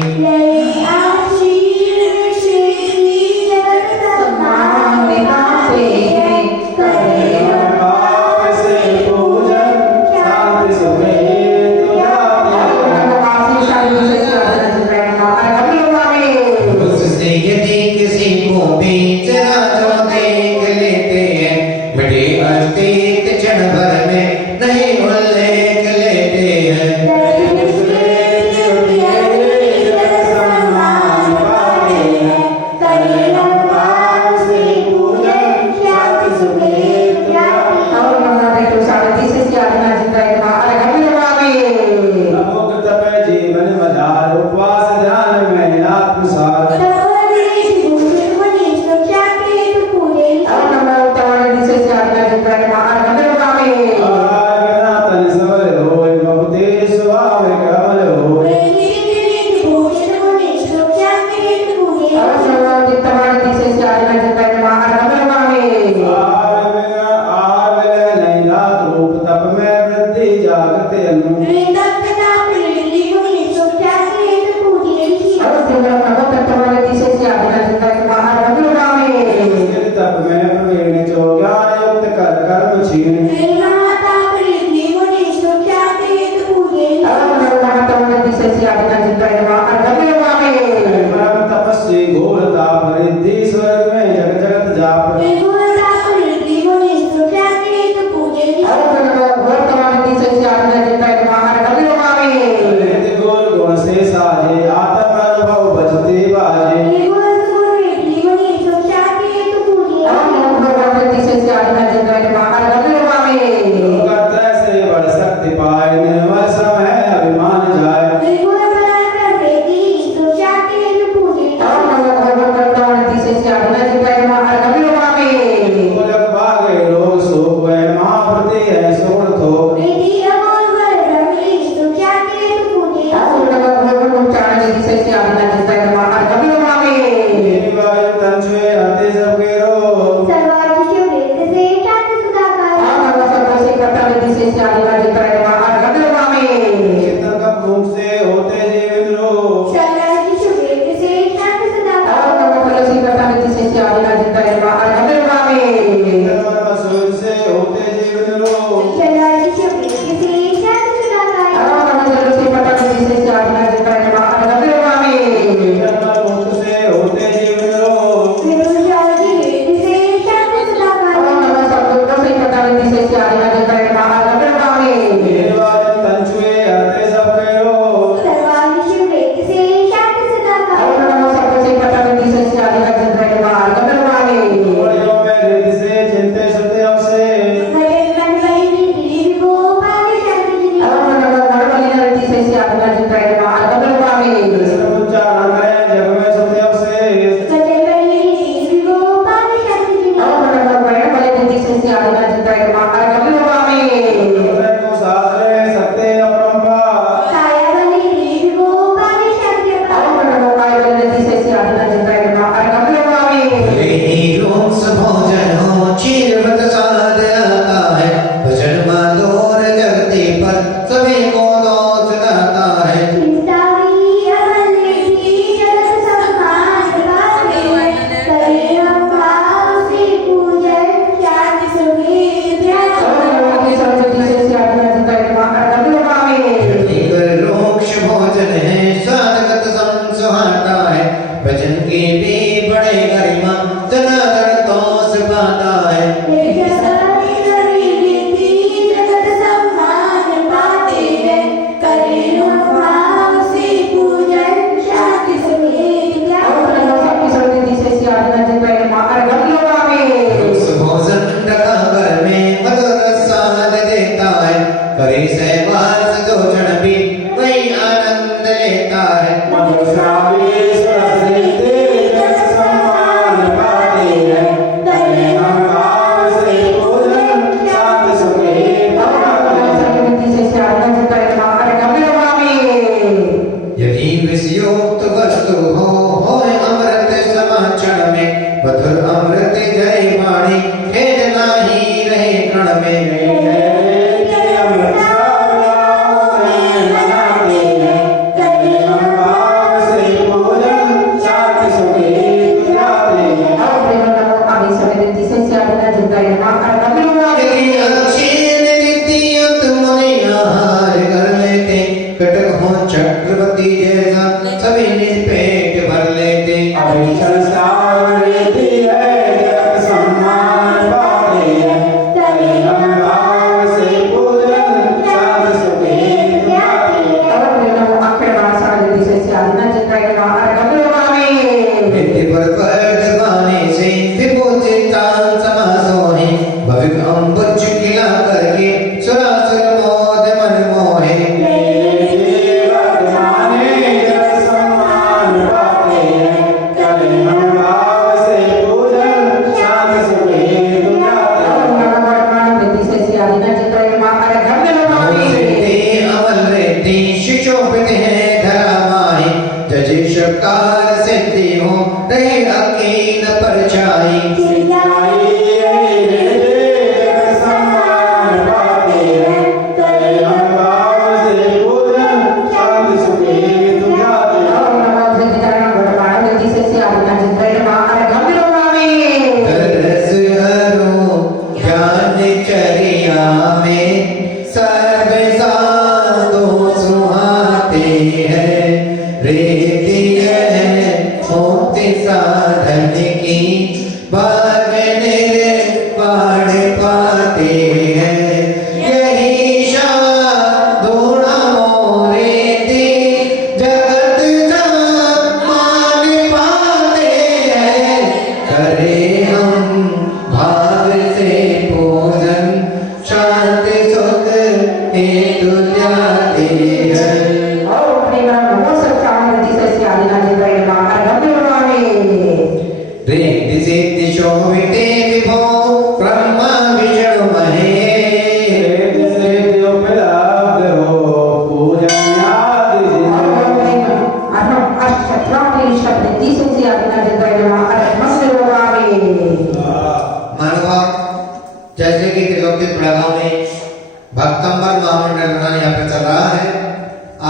भाव से पूजन शांति सुखे उससे यदि किसी को भी जरा जो देख लेते हैं मिटे अस्तित्व क्षण भर में नहीं उल्लेख लेते हैं मुक्त पे जीवन मजार उपवास ध्यान में आत्मसार तन सवर होय बहुते स्वभाव कमल होय नहीं रात रूप तप में वृद्धि जागते अनु तप में प्रवीण जो ज्ञान युक्त कर कर्म छीन परम तपस्वी घोर ताप रिद्धि स्वर्ग में जग जगत जाप नित्य गुण गुण से साजे आत्म अनुभव बचते वस्तु होए अमृत समाचरण में मधुर अमृत जय वाणी खेद नाही रहे कण में चक्रवर्ती जैसा सभी निज पेट भर लेते भक्तंबर महामंडल यहाँ पर चल रहा है।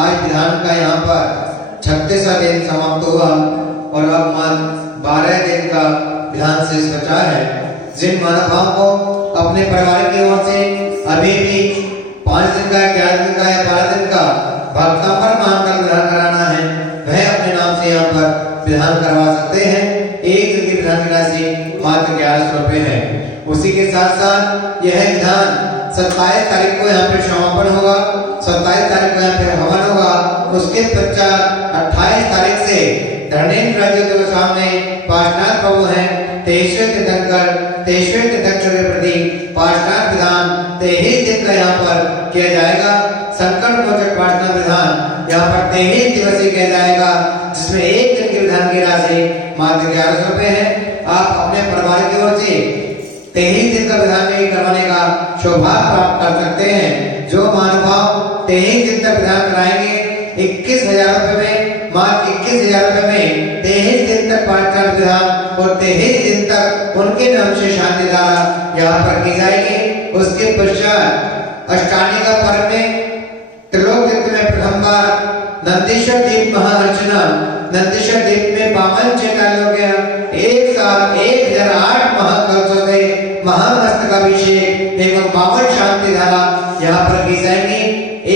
आज ध्यान का यहाँ पर 36वां दिन समाप्त हुआ और अब मन 12 दिन का ध्यान से बचा है। जिन महानुभाव को अपने परिवार की ओर से अभी भी 5 दिन का 11 दिन का या 12 दिन का भक्तंबर महामंडल विधान कराना है, वह अपने नाम से यहाँ पर विधान करवा सकते हैं। एक दिन की विधान की राशि मात्र 1100 रुपए है। उसी के साथ साथ यह विधान 27 तारीख को यहाँ पे समापन होगा, 27 तारीख को यहाँ पे हवन होगा। उसके पश्चात 28 तारीख से धर्मेंद्र राज्य के सामने पार्श्वनाथ प्रभु हैं। 23वें तीर्थंकर 23वें तीर्थंकर के प्रति पार्श्वनाथ विधान 23 दिन का यहाँ पर किया जाएगा। संकट मोचक पार्श्वनाथ विधान यहाँ पर 23 दिवसीय किया जाएगा, जिसमें एक दिन के विधान की राशि मात्र 1100 रुपए है। आप अपने परिवार की ओर से 23 दिन का विधान में करवाने का सौभाग्य प्राप्त कर सकते हैं। जो महानुभाव 23 दिन तक विधान कराएंगे 21,000 रुपए में, मात्र 21,000 रुपए में 23 दिन तक पाठशाला विधान और 23 दिन तक उनके नाम से शांति धारा यहाँ पर की जाएगी। उसके पश्चात अष्टानी का पर्व में त्रिलोक में प्रथम बार नंदीश्वर दीप महाअर्चना, नंदीश्वर दीप में 52 चैतन्य हो गया। एक साथ 1008 महाकलशों से महामस्तकाभिषेक एवं 52 शांति धारा यहाँ पर की जाएंगी।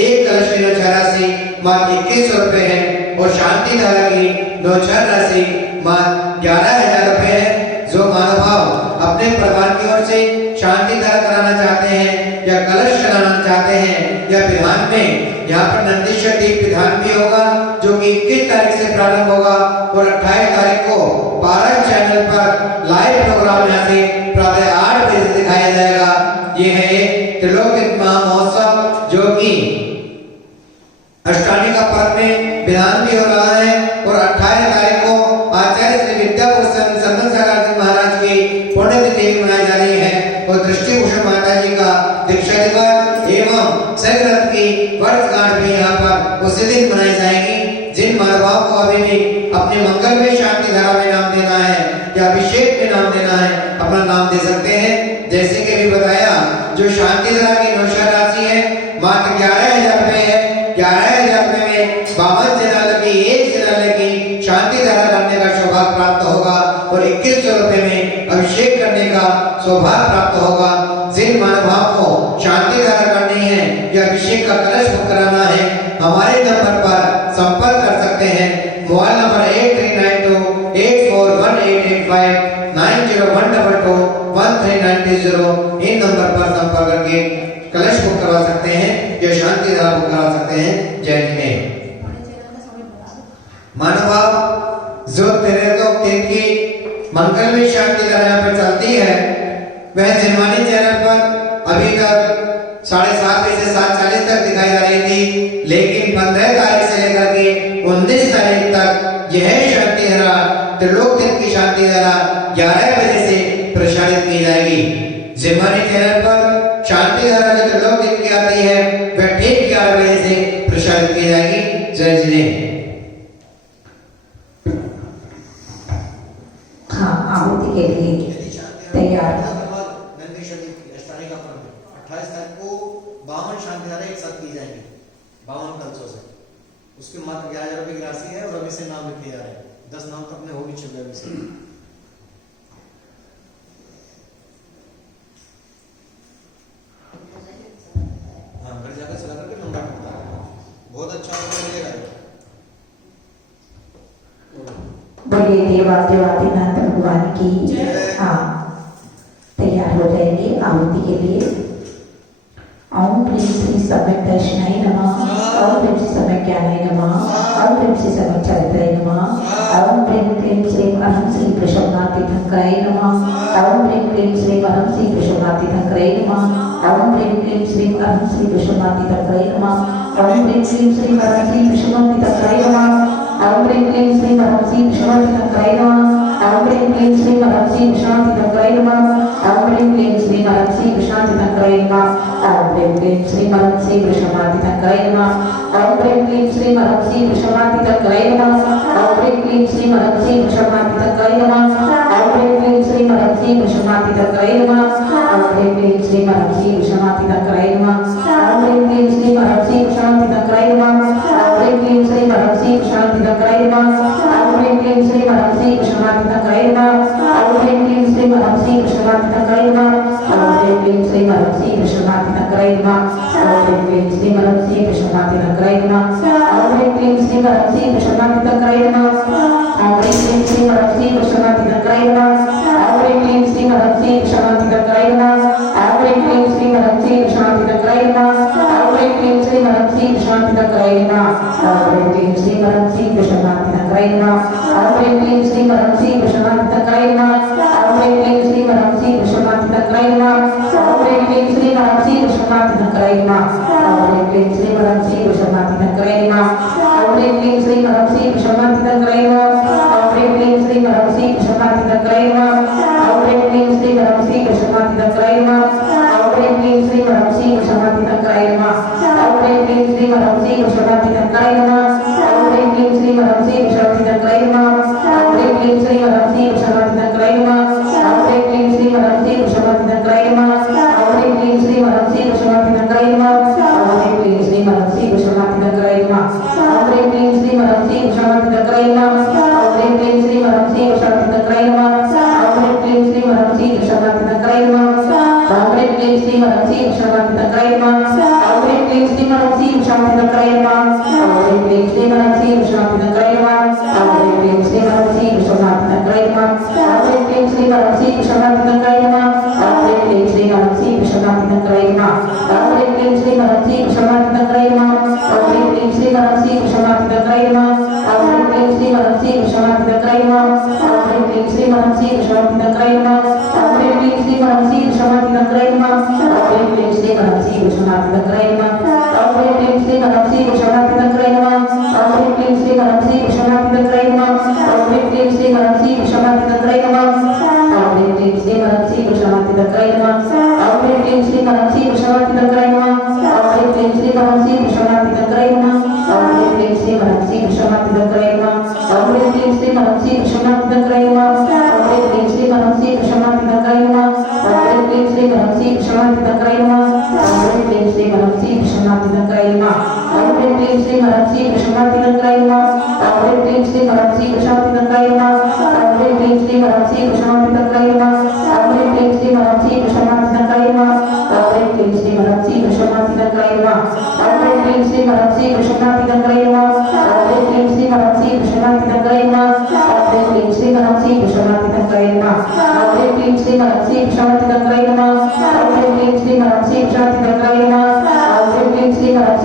एक कलश की राशि मात्र 2100 रुपए है और शांति धारा की नौछर राशि मात्र 11,000 रुपए है। जो महानुभाव अपने परिवार की ओर से शांति धारा कराना चाहते हैं या कलश चलाना चाहते हैं या विधान में यहाँ पर नंदीश्वर दीप विधान भी होगा, जो कि 21 तारीख से प्रारंभ होगा और 28 तारीख को भारत चैनल पर लाइव प्रोग्राम यहाँ से प्रातः 8 बजे से दिखाया जाएगा। ये है त्रिलोक महोत्सव, जो कि अष्टानी का पर्व में विधान भी हो रहा है और 28 तारीख को आचार्य श्री विद्याभूषण संत सागर महाराज की पुण्यतिथि मनाई जा रही है और दृष्टिभूषण माता जी का दीक्षा दिवस एवं शरीरथ की वर्षगांठ भी यहाँ पर उसी दिन मनाई जाएगी। जिन महानुभाव को अभी भी अपने मंगल में शांति धारा में नाम देना है या अभिषेक में नाम देना है, अपना नाम दे सकते हैं। जैसे कि भी बताया, जो शांति धारा की नौशा राशि है मात्र 11,000 रुपए है। 11,000 रुपए में 52 जनाले की 1 जनाले की शांति धारा करने का सौभाग्य प्राप्त होगा और 2100 रुपए में अभिषेक करने का सौभाग्य प्राप्त होगा। जिन महानुभाव को शांति धारा करनी है या अभिषेक का कलश बुक कराना है, हमारे नंबर पर संपर्क कर सकते हैं। Mobile number 8392841885 9012213930। इन नंबर पर संपर्क करके कलश बुक करवा सकते हैं या शांति धारा बुक करवा सकते हैं। जय जिने महानुभाव जो तेरे तो की मंगल में शांति धारा यहाँ पर चलती है, वह जिनवानी चैनल पर अभी तक 7:30 बजे से 7:40 तक दिखाई जा रही थी, लेकिन 15 तारीख से लेकर के 19 तारीख तक यह शांति धारा त्रिलोक दिन की शांति धारा 11 बजे से प्रसारित की जाएगी। जिनवानी चैनल पर शांति धारा जो त्रिलोक दिन की आती है वह ठीक 11 बजे से प्रसारित की जाएगी। जय जिने। हाँ, आहुति के लिए तैयार। 28 तारीख को 52 शांति धारा एक साथ की जाएंगी 52 कलशों से। उसके मात्र 11,000 रुपए की राशि है और अभी से नाम लिखे जा रहे हैं। 10 नाम तो अपने हो भी चुके अभी से। हाँ, घर जाकर चला करके नंबर करता है, बहुत अच्छा मिलेगा। बोलिए देवादिनाथ भगवान की। हाँ, तैयार हो जाएंगे आहुति के लिए। ओम ह्रीं श्री सम्यक दर्शनाय नमः। ओम ह्रीं श्री सम्यक ज्ञानाय नमः। ओम ह्रीं श्री सम्यक चरित्राय नमः। ओम ह्रीं क्लीं श्रीं अहं श्री प्रसन्नातीर्थंकराय नमः। ओम ह्रीं क्लीं श्रीं अहं श्री प्रसन्नातीर्थंकराय नमः। ओम ह्रीं क्लीं श्रीं अहं श्री प्रसन्नातीर्थंकराय नमः। ओम ह्रीं क्लीं श्रीं अहं श्री प्रसन्नातीर्थंकराय नमः। ओम ह्रीं क्लीं श्रीं अहं श्री प्रसन्नातीर्थंकराय नमः। ओम ह्रीं क्लीं श्रीं अहं श्री प्रसन्नातीर्थंकराय नमः। ओम ह्रीं क्लीं श्रीं अहं श्री प्रसन्नातीर्थंकराय नमः। ओम ह्रीं क्लीं श्रीं अहं श्री प्रसन्नातीर्थंकराय नमः। ओम ह्रीं क्लीं श्रीं अहं श्री प्रसन्नातीर्थंकराय नमः। ओम ह्रीं क्लीं श्रीं अहं श्री प्रसन्नातीर्थंकराय नमः। ओम ह्रीं क्लीं श्रीं अहं श्री प्रसन्नातीर्थंकराय नमः। ओम ह्रीं क्लीं श्रीं अहं श्री प्रसन्नातीर्थंकराय नमः। ओम ह्रीं क्लीं श्रीं अहं श्री प्रसन्नातीर्थंकराय नमः। ओम ह्रीं क्लीं श्रीं अहं श्री प्रसन्नातीर्थंकराय नमः। ओम ह्रीं क्लीं श्रीं अहं श्री प्रसन्नातीर्थंकराय नमः। ओम ह्रीं क्लीं श्रीं अहं श्री प्रसन्नातीर्थंकराय नमः। ओम ह्रीं क्लीं श्रीं अहं श्री प्रसन्नातीर्थंकराय नमः। ओम ह्रीं क्लीं श्रीं अहं श्री प्रसन्नातीर्थंकराय नमः। ओम ह्रीं क्लीं श्रीं अहं श्री प्रसन्नातीर्थंकराय नमः। ओम ह्रीं क्लीं श्रीं अहं श्री प्रसन्नातीर्थंकराय नमः। ओम ह्रीं क्लीं श्रीं अहं श्री प्रसन्नातीर्थंकराय नमः। ओम ह्रीं क्लीं श्रीं अहं श्री प्रसन्नातीर्थंकराय नमः। ओम ह्रीं क्लीं श्रीं अहं श्री प्रसन्नातीर्थंकराय नमः। ओम ह्रीं क्लीं श्रीं अहं श्री प्रसन्नातीर्थंकराय नमः। ओम ह्रीं क्लीं श्रीं अहं श्री प्रसन्नातीर्थंकराय नमः। ओम ह्रीं क्लीं श्रीं अहं श्री प्रसन्नातीर्थंकराय नमः। ओम ह्रीं क्लीं श्रीं अहं श्री प्रसन्नातीर्थंकराय नमः। ओम ह्रीं क्लीं श्रीं अहं श्री प्रसन्नातीर्थंकराय नमः। ओम ह्रीं क्लीं श्रीं अहं श्री प्रसन्नातीर्थंकराय नमः। ओम ह्रीं क्लीं श्रीं अहं श्री प्रसन्नातीर्थंकराय नमः। ओम ह्रीं क्लीं श्रीं अहं श्री प्रसन्नातीर्थंकराय नमः। ओम ह्रीं क्लीं श्रीं अहं श्री प्रसन्नातीर्थंकराय नमः। ओम ह्रीं क्लीं श्रीं अहं श्री प्रसन्नातीर्थंकराय नमः। ओम ह्रीं क्लीं श्रीं अहं श्री प्रसन्नातीर्थंकराय नमः। ओम ह्रीं क्लीं श्रीं अहं श्री प्रसन्नातीर्थंकराय नमः। ओम ह्रीं क्लीं श्रीं अहं श्री प्रसन्नातीर्थंकराय नमः। ओम ह्रीं क्लीं श्रीं अहं श्री प्रसन्नातीर्थंकराय नमः। ओम ह्रीं क्लीं श्रीं अहं श्री प्रसन्नातीर्थंकराय नमः। ओम ह्रीं क्लीं श्रीं अहं श्री प्रसन्नातीर्थंकराय नमः। ओम ह्रीं क्लीं श्रीं अहं श्री प्रसन्नातीर्थंकराय नमः। ओम ह्रीं क्लीं श्रीं अहं श्री प्रसन्नातीर्थंकराय नमः। ओम ह्रीं क्लीं श्रीं अहं श्री प्रसन्नातीर्थंकराय नमः। ओम ह्रीं क्लीं श्रीं अहं श्री प्रसन्नातीर्थंकराय नमः। ओम ह्रीं क्लीं श्रीं अहं श्री प्रसन्नातीर्थंकराय नमः। ओम ह्रीं क्लीं श्रीं अहं श्री प्रसन्नातीर्थंकराय नमः। ओम ह्रीं क्लीं श्रीं अहं श्री प्रसन्नातीर्थंकराय नमः। ओम ह्रीं क्लीं श्रीं अहं श्री प्रसन्नातीर्थंकराय नमः। ओम ह्रीं क्लीं श्रीं अहं श्री प्रसन्नातीर्थंकराय नमः। ओम ह्रीं क्लीं श्रीं अहं श्री प्रसन्नातीर्थंकराय नमः। ओम ह्रीं क्लीं श्रीं अहं श्री प्रसन्नातीर्थंकराय नमः। ओम ह्रीं क्लीं श्रीं अहं श्री प्रसन्नातीर्थंकराय नमः। ओम ह्रीं क्लीं श्रीं अहं श्री प्रसन्नातीर्थंकराय नमः। ओम ह्रीं क्लीं श्रीं अहं श्री प्रसन्नातीर्थंकराय नमः। ओम ह्रीं क्लीं श्रीं अहं श्री प्रसन्नातीर्थंकराय नमः। ओम ह्रीं क्लीं श्रीं अहं श्री प्रसन्नातीर्थंकराय नमः। ओम ह्रीं क्लीं श्रीं अहं श्री प्रसन्नातीर्थंकराय नमः। ओम ह्रीं क्लीं श्रीं अहं श्री प्रसन्नातीर्थंकराय नमः। ओम ह्रीं क्लीं श्रीं अहं श्री प्रसन्नातीर्थंकराय नमः। ओम ह्रीं क्लीं श्रीं अहं श्री प्रसन्नातीर्थंकराय नमः। ओम ह्रीं क्लीं क्लीं श्री मनम श्री विश्वनाथ दंकरायमा ओम ह्रीं क्लीं श्री मनम श्री विश्वनाथ दंकरायमा ओम ह्रीं क्लीं श्री मनम श्री विश्वनाथ दंकरायमा ओम ह्रीं क्लीं श्री मनम श्री विश्वनाथ दंकरायमा ओम ह्रीं क्लीं श्री मनम श्री विश्वनाथ दंकरायमा ओम ह्रीं क्लीं श्री मनम श्री विश्वनाथ दंकरायमा ओम ह्रीं क्लीं श्री मनम श्री विश्वनाथ दंकरायमा ओम ह्रीं क्लीं श्री मनम श्री विश्वनाथ दंकरायमा ओम ह्रीं क्लीं श्री मनम श्री विश्वनाथ दंकरायमा ओम ह्रीं क्लीं श्री मनम श्री विश्वनाथ दंकरायमा ओम ह्रीं क्लीं श्री मनम श्री विश्वनाथ दंकरायमा ओम ह्रीं क्लीं श्री मनम श्री विश्वनाथ दंकरायमा ओम ह्रीं क्लीं श्री मनम श्री विश्वनाथ दंकरायमा ओम ह्रीं क्लीं श्री मनम श्री विश्वनाथ दंकरायमा ओम ह्रीं क्लीं श्री मनम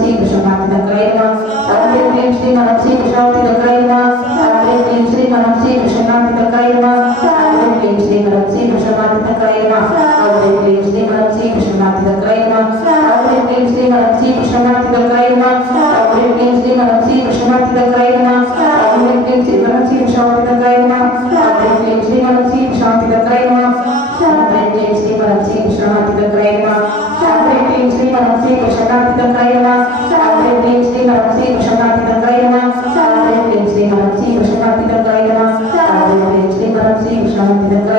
श्री विश्वनाथ दंकरायमा ओम ह्रीं क्लीं श्री मनम श्री विश्वनाथ दंकरायमा ओम ह्रीं क्लीं श्री मनम श्री विश्वनाथ दंकरायमा ओम ह्रीं क्लीं श्री मनम श्री विश्वनाथ दंकरायमा ओम ह्रीं क्लीं श्री मनम श्री विश्वनाथ दंकरायमा ओम ह्रीं क्लीं श्री मनम श्री विश्वनाथ दंकरायमा ओम ह्रीं क्लीं श्री मनम श्री विश्वनाथ दंकरायमा ओम ह्रीं क्लीं श्री मनम श्री विश्वनाथ दंकरायमा ओम ह्रीं क्लीं श्री मनम श्री विश्वनाथ दंकरायमा ओम ह्रीं क्लीं श्री मनम श्री विश्वनाथ दंकरायमा ओम ह्रीं क्लीं श्री मनम श्री विश्वनाथ दंकरायमा ओम ह्रीं क्लीं श्री मनम श्री विश्वनाथ दंकरायमा ओम ह्रीं क्लीं श्री मनम श्री विश्वनाथ दंकरायमा ओम ह्रीं क्लीं श्री मनम श्री विश्वनाथ दंकरायमा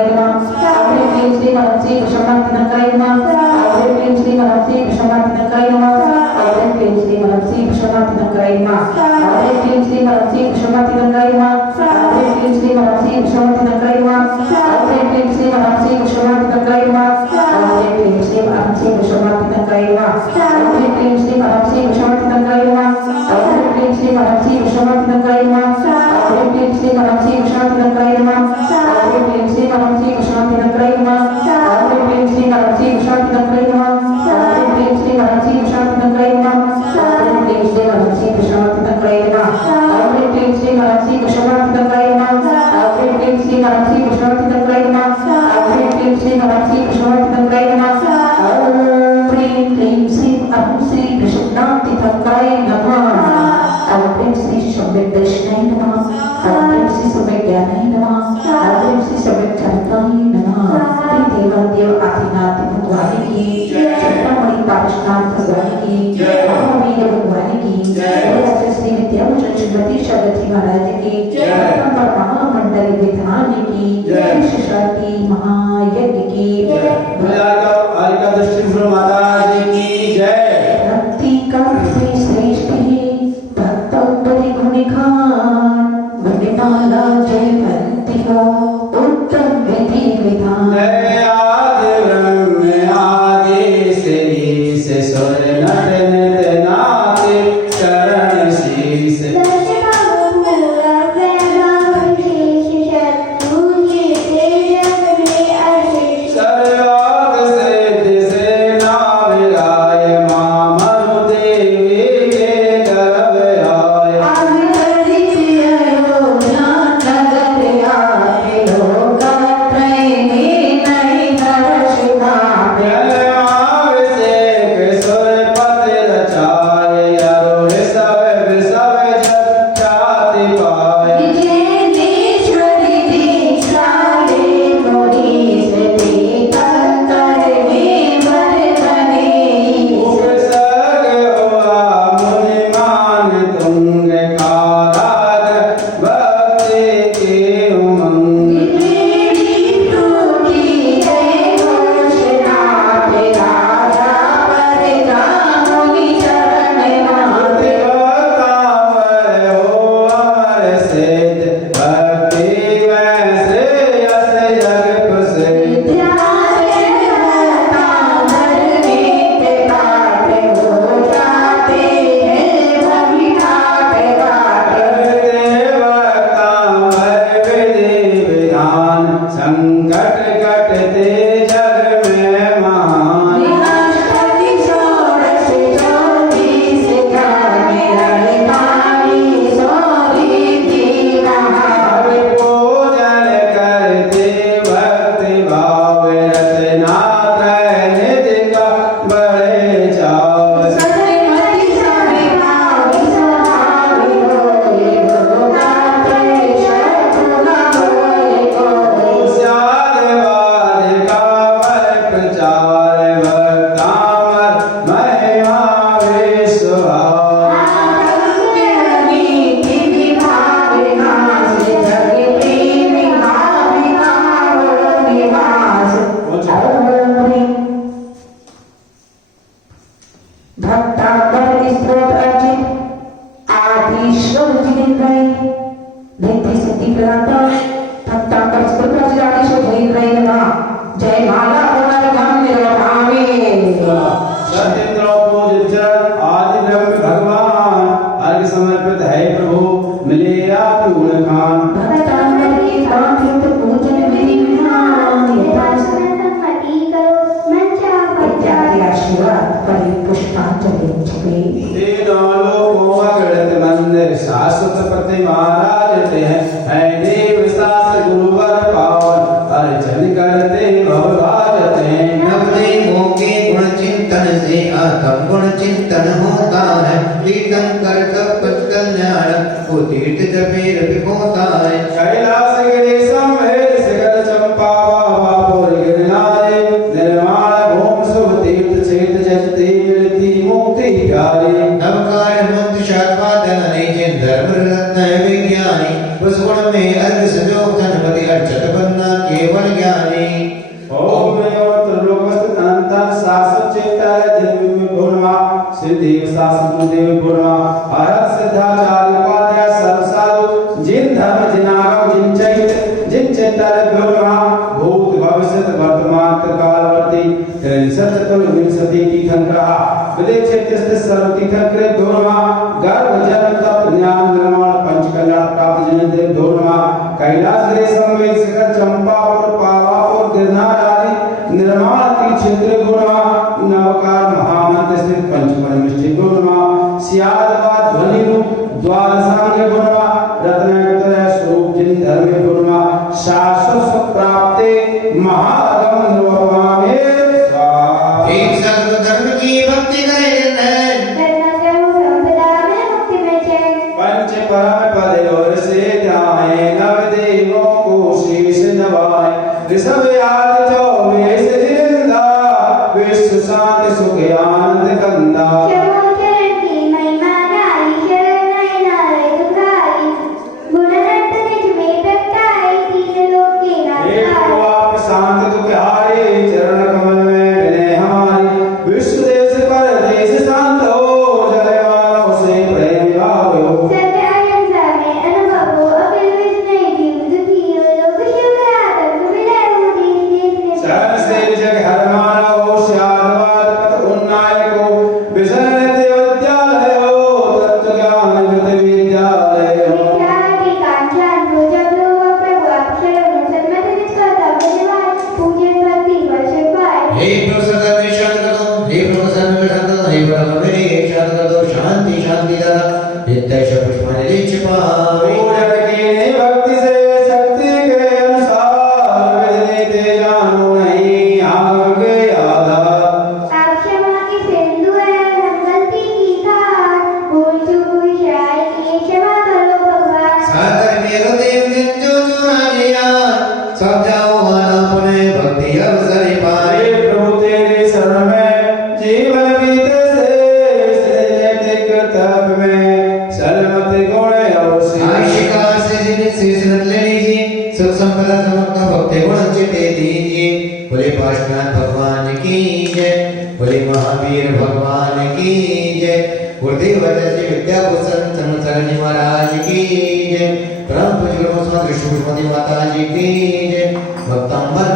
ओम ह्रीं क्लीं श्री मनम श्री विश्वनाथ दंकरायमा ओम ह्रीं क्लीं श्री मनम श्री विश्वनाथ दंकरायमा ओम ह्रीं क्लीं श्री मनम श्री विश्वनाथ दंकरायमा ओम ह्रीं क्लीं श्री मनम श्री विश्वनाथ दंकरायमा ओम ह्रीं क्लीं श्री मनम श्री विश्वनाथ दंकरायमा ओम ह्रीं क्लीं श्री मनम श्री विश्वनाथ दंकरायमा ओम ह्रीं क्लीं श्री मनम श्री विश्वनाथ दंकरायमा ओम ह्रीं क्लीं श्री मनम श्री विश्वनाथ दंकरायमा ओम ह्रीं क्लीं श्री मनम श्री विश्वनाथ दंकरायमा ओम ह्रीं क्लीं श्री मनम श्री विश्वनाथ दंकरायमा ओम ह्रीं क्लीं श्री मनम श्री विश्वनाथ दंकरायमा ओम ह्रीं क्लीं श्री मनम श्री विश्वनाथ दंकरायमा ओम ह्रीं क्लीं श्री मनम श्री विश्वनाथ दंकरायमा ओम ह्रीं क्लीं श्री मनम श्री विश्वनाथ दंकरायमा ओम ह्रीं क्लीं श्री मनम श्री विश्वनाथ दंकरायमा ओम ह्रीं क्लीं श्री मनम श्री विश्वनाथ दंकरायमा ओम ह्रीं क्लीं श्री मनम श्री विश्वनाथ दंकरायमा ओम ह्रीं क्लीं श्री मनम श्री विश्वनाथ दंकरायमा ओम ह्रीं क्लीं श्री मनम श्री विश्वनाथ दंकरायमा ओम ह्रीं क्लीं श्री मनम श्री विश्वनाथ दंकरायमा ओम ह्रीं क्लीं श्री मनम श्री विश्वनाथ दंकराय नमः ओम ह्रीं श्री शब्ददर्शनाय नमः ओम ह्रीं श्री शब्दज्ञानाय नमः ओम ह्रीं श्री शब्दचारिताय नमः हे देवादिदेव आदिनाथ भगवान की चिंतामणि पारशनाथ भगवान की महावीर भगवान की श्री विद्याभूषण श्रीमती शबरी महाराज की महामंडल विधान की शांति महायज्ञ की माता जी की जय। भक्ति का श्रेष्ठ है भक्तों बड़े गुणगान गुणमाला जय भक्ति हो उत्तम विधि विधान जय आदि ब्रह्म आदि शीश सुर नट नित नाथ शरण शीश सर्वाग सिद्धि सेना विराय मां मनु देवी के गर्भ आय जलवाग सेक सुरपति रचाय अरुण सब सब जग ख्याति पाय उपसर्ग हुआ मुनिमान तुंग काराग भक्ति के उमंग भक्तिवतावर हो अमर सिद्ध भक्ति में श्रेयस जग प्रसिद्ध देवतावर विधि विधान संकट कटते जग में महान पूजन करते भक्ति भाव रचना निधि का बड़े चाव श्यादवाद का वर प्रचार भक्ता चले छुपे। तीनों लोकों अगणित मंदिर शाश्वत प्रतिमा राजते हैं देव शास्त्र गुरुवर पावन अर्चन करते भव भाजते हैं। नवदेवों के गुण चिंतन से आत्म गुण चिंतन होता है। तीर्थंकर सब कुछ कल्याण को तीर्थ जपेर होता है। कैलास गिरि संवेद शिखर चंपा बाबा पुर गिरनारे निर्माण भूम शुभ तीर्थ क्षेत्र जचते मिलती मुक्ति प्यारी। नवकार मंत्र शाखादने जिन धर्म रत्न विज्ञानी उस गुण में अर्घ संजोग धनपति अर्चत बनना केवल ज्ञानी। ओम त्रिलोकस्थ अनंत शाश्वत चेतन जन्म पूर्णा सिद्धि शासन देव पूर्णा हर सिद्धाचार्य उपाध्याय सर्व साधु जिन धर्म जिनागम जिन चैत जिन चेतन पूर्णा भूत भविष्य वर्तमान कालवर्ती त्रिशत विंशति तीर्थंकरा विदे क्षेत्र सर्व तीर्थंकरे पूर्णा गर्भ जन्म तप ज्ञान निर्माण पंच कल्याण प्राप्त जन देव पूर्णा कैलास गिरि संवेद शिखर चंपापुर पावापुर गिरनार आदि निर्माण की क्षेत्र गुणमा नवकार महामंत्र स्थित पंचपरमिष्टि गुणमा सियादवा ध्वनि रूप द्वादशांग गुणमा रत्नाकर स्वरूप जिन धर्म गुणमा शाश्वत प्राप्ते महागम निर्वामे एक सत्व धर्म की भक्ति करे पंच परम पद और से ध्याए नव देवों को शीश नवाए ऋषभ आदि 24 जिंदा विश्व शांति सुख आनंद कंदा। एक को आप शांत दुखहारे चरण कमल में विनय हमारी विश्व देश पर देश शांत हो जले वालों से प्रेम भाव हो। शरण से जग हर मानव श्यामवाद पथ उन्नायक हो विजन नित्य विद्यालय हो तत्व ज्ञान विद विद्यालय हो। हे प्रभु सदा में शांत कर दो। हे प्रभु सदा में शांत कर दो। हे प्रभु मेरे शांत कर दो। शांति शांति दाता नित्य पुष्प में लीच पावे। पूजन कीने भक्ति से शक्ति के अनुसार विद नीति जानो नहीं आगम के आधार। सागर मेरो देव जिन जो चुरा लिया सब जाओ आना पुनः भक्ति अवसर पाए। प्रभु तेरे शरण में जीवन बीते से तप में सलमत गुण और आशिका से जिन शीश रख ले लीजिए सुख संपदा समस्त भक्ति गुण चिते दीजिए। बोले पार्श्वनाथ भगवान की जय। बोले महावीर भगवान की जय। गुरुदेव जी विद्या भूषण चंद्रशेखर महाराज की जय। परम पूज्य गुरु स्वामी कृष्ण माता जी की जय। भक्तांबर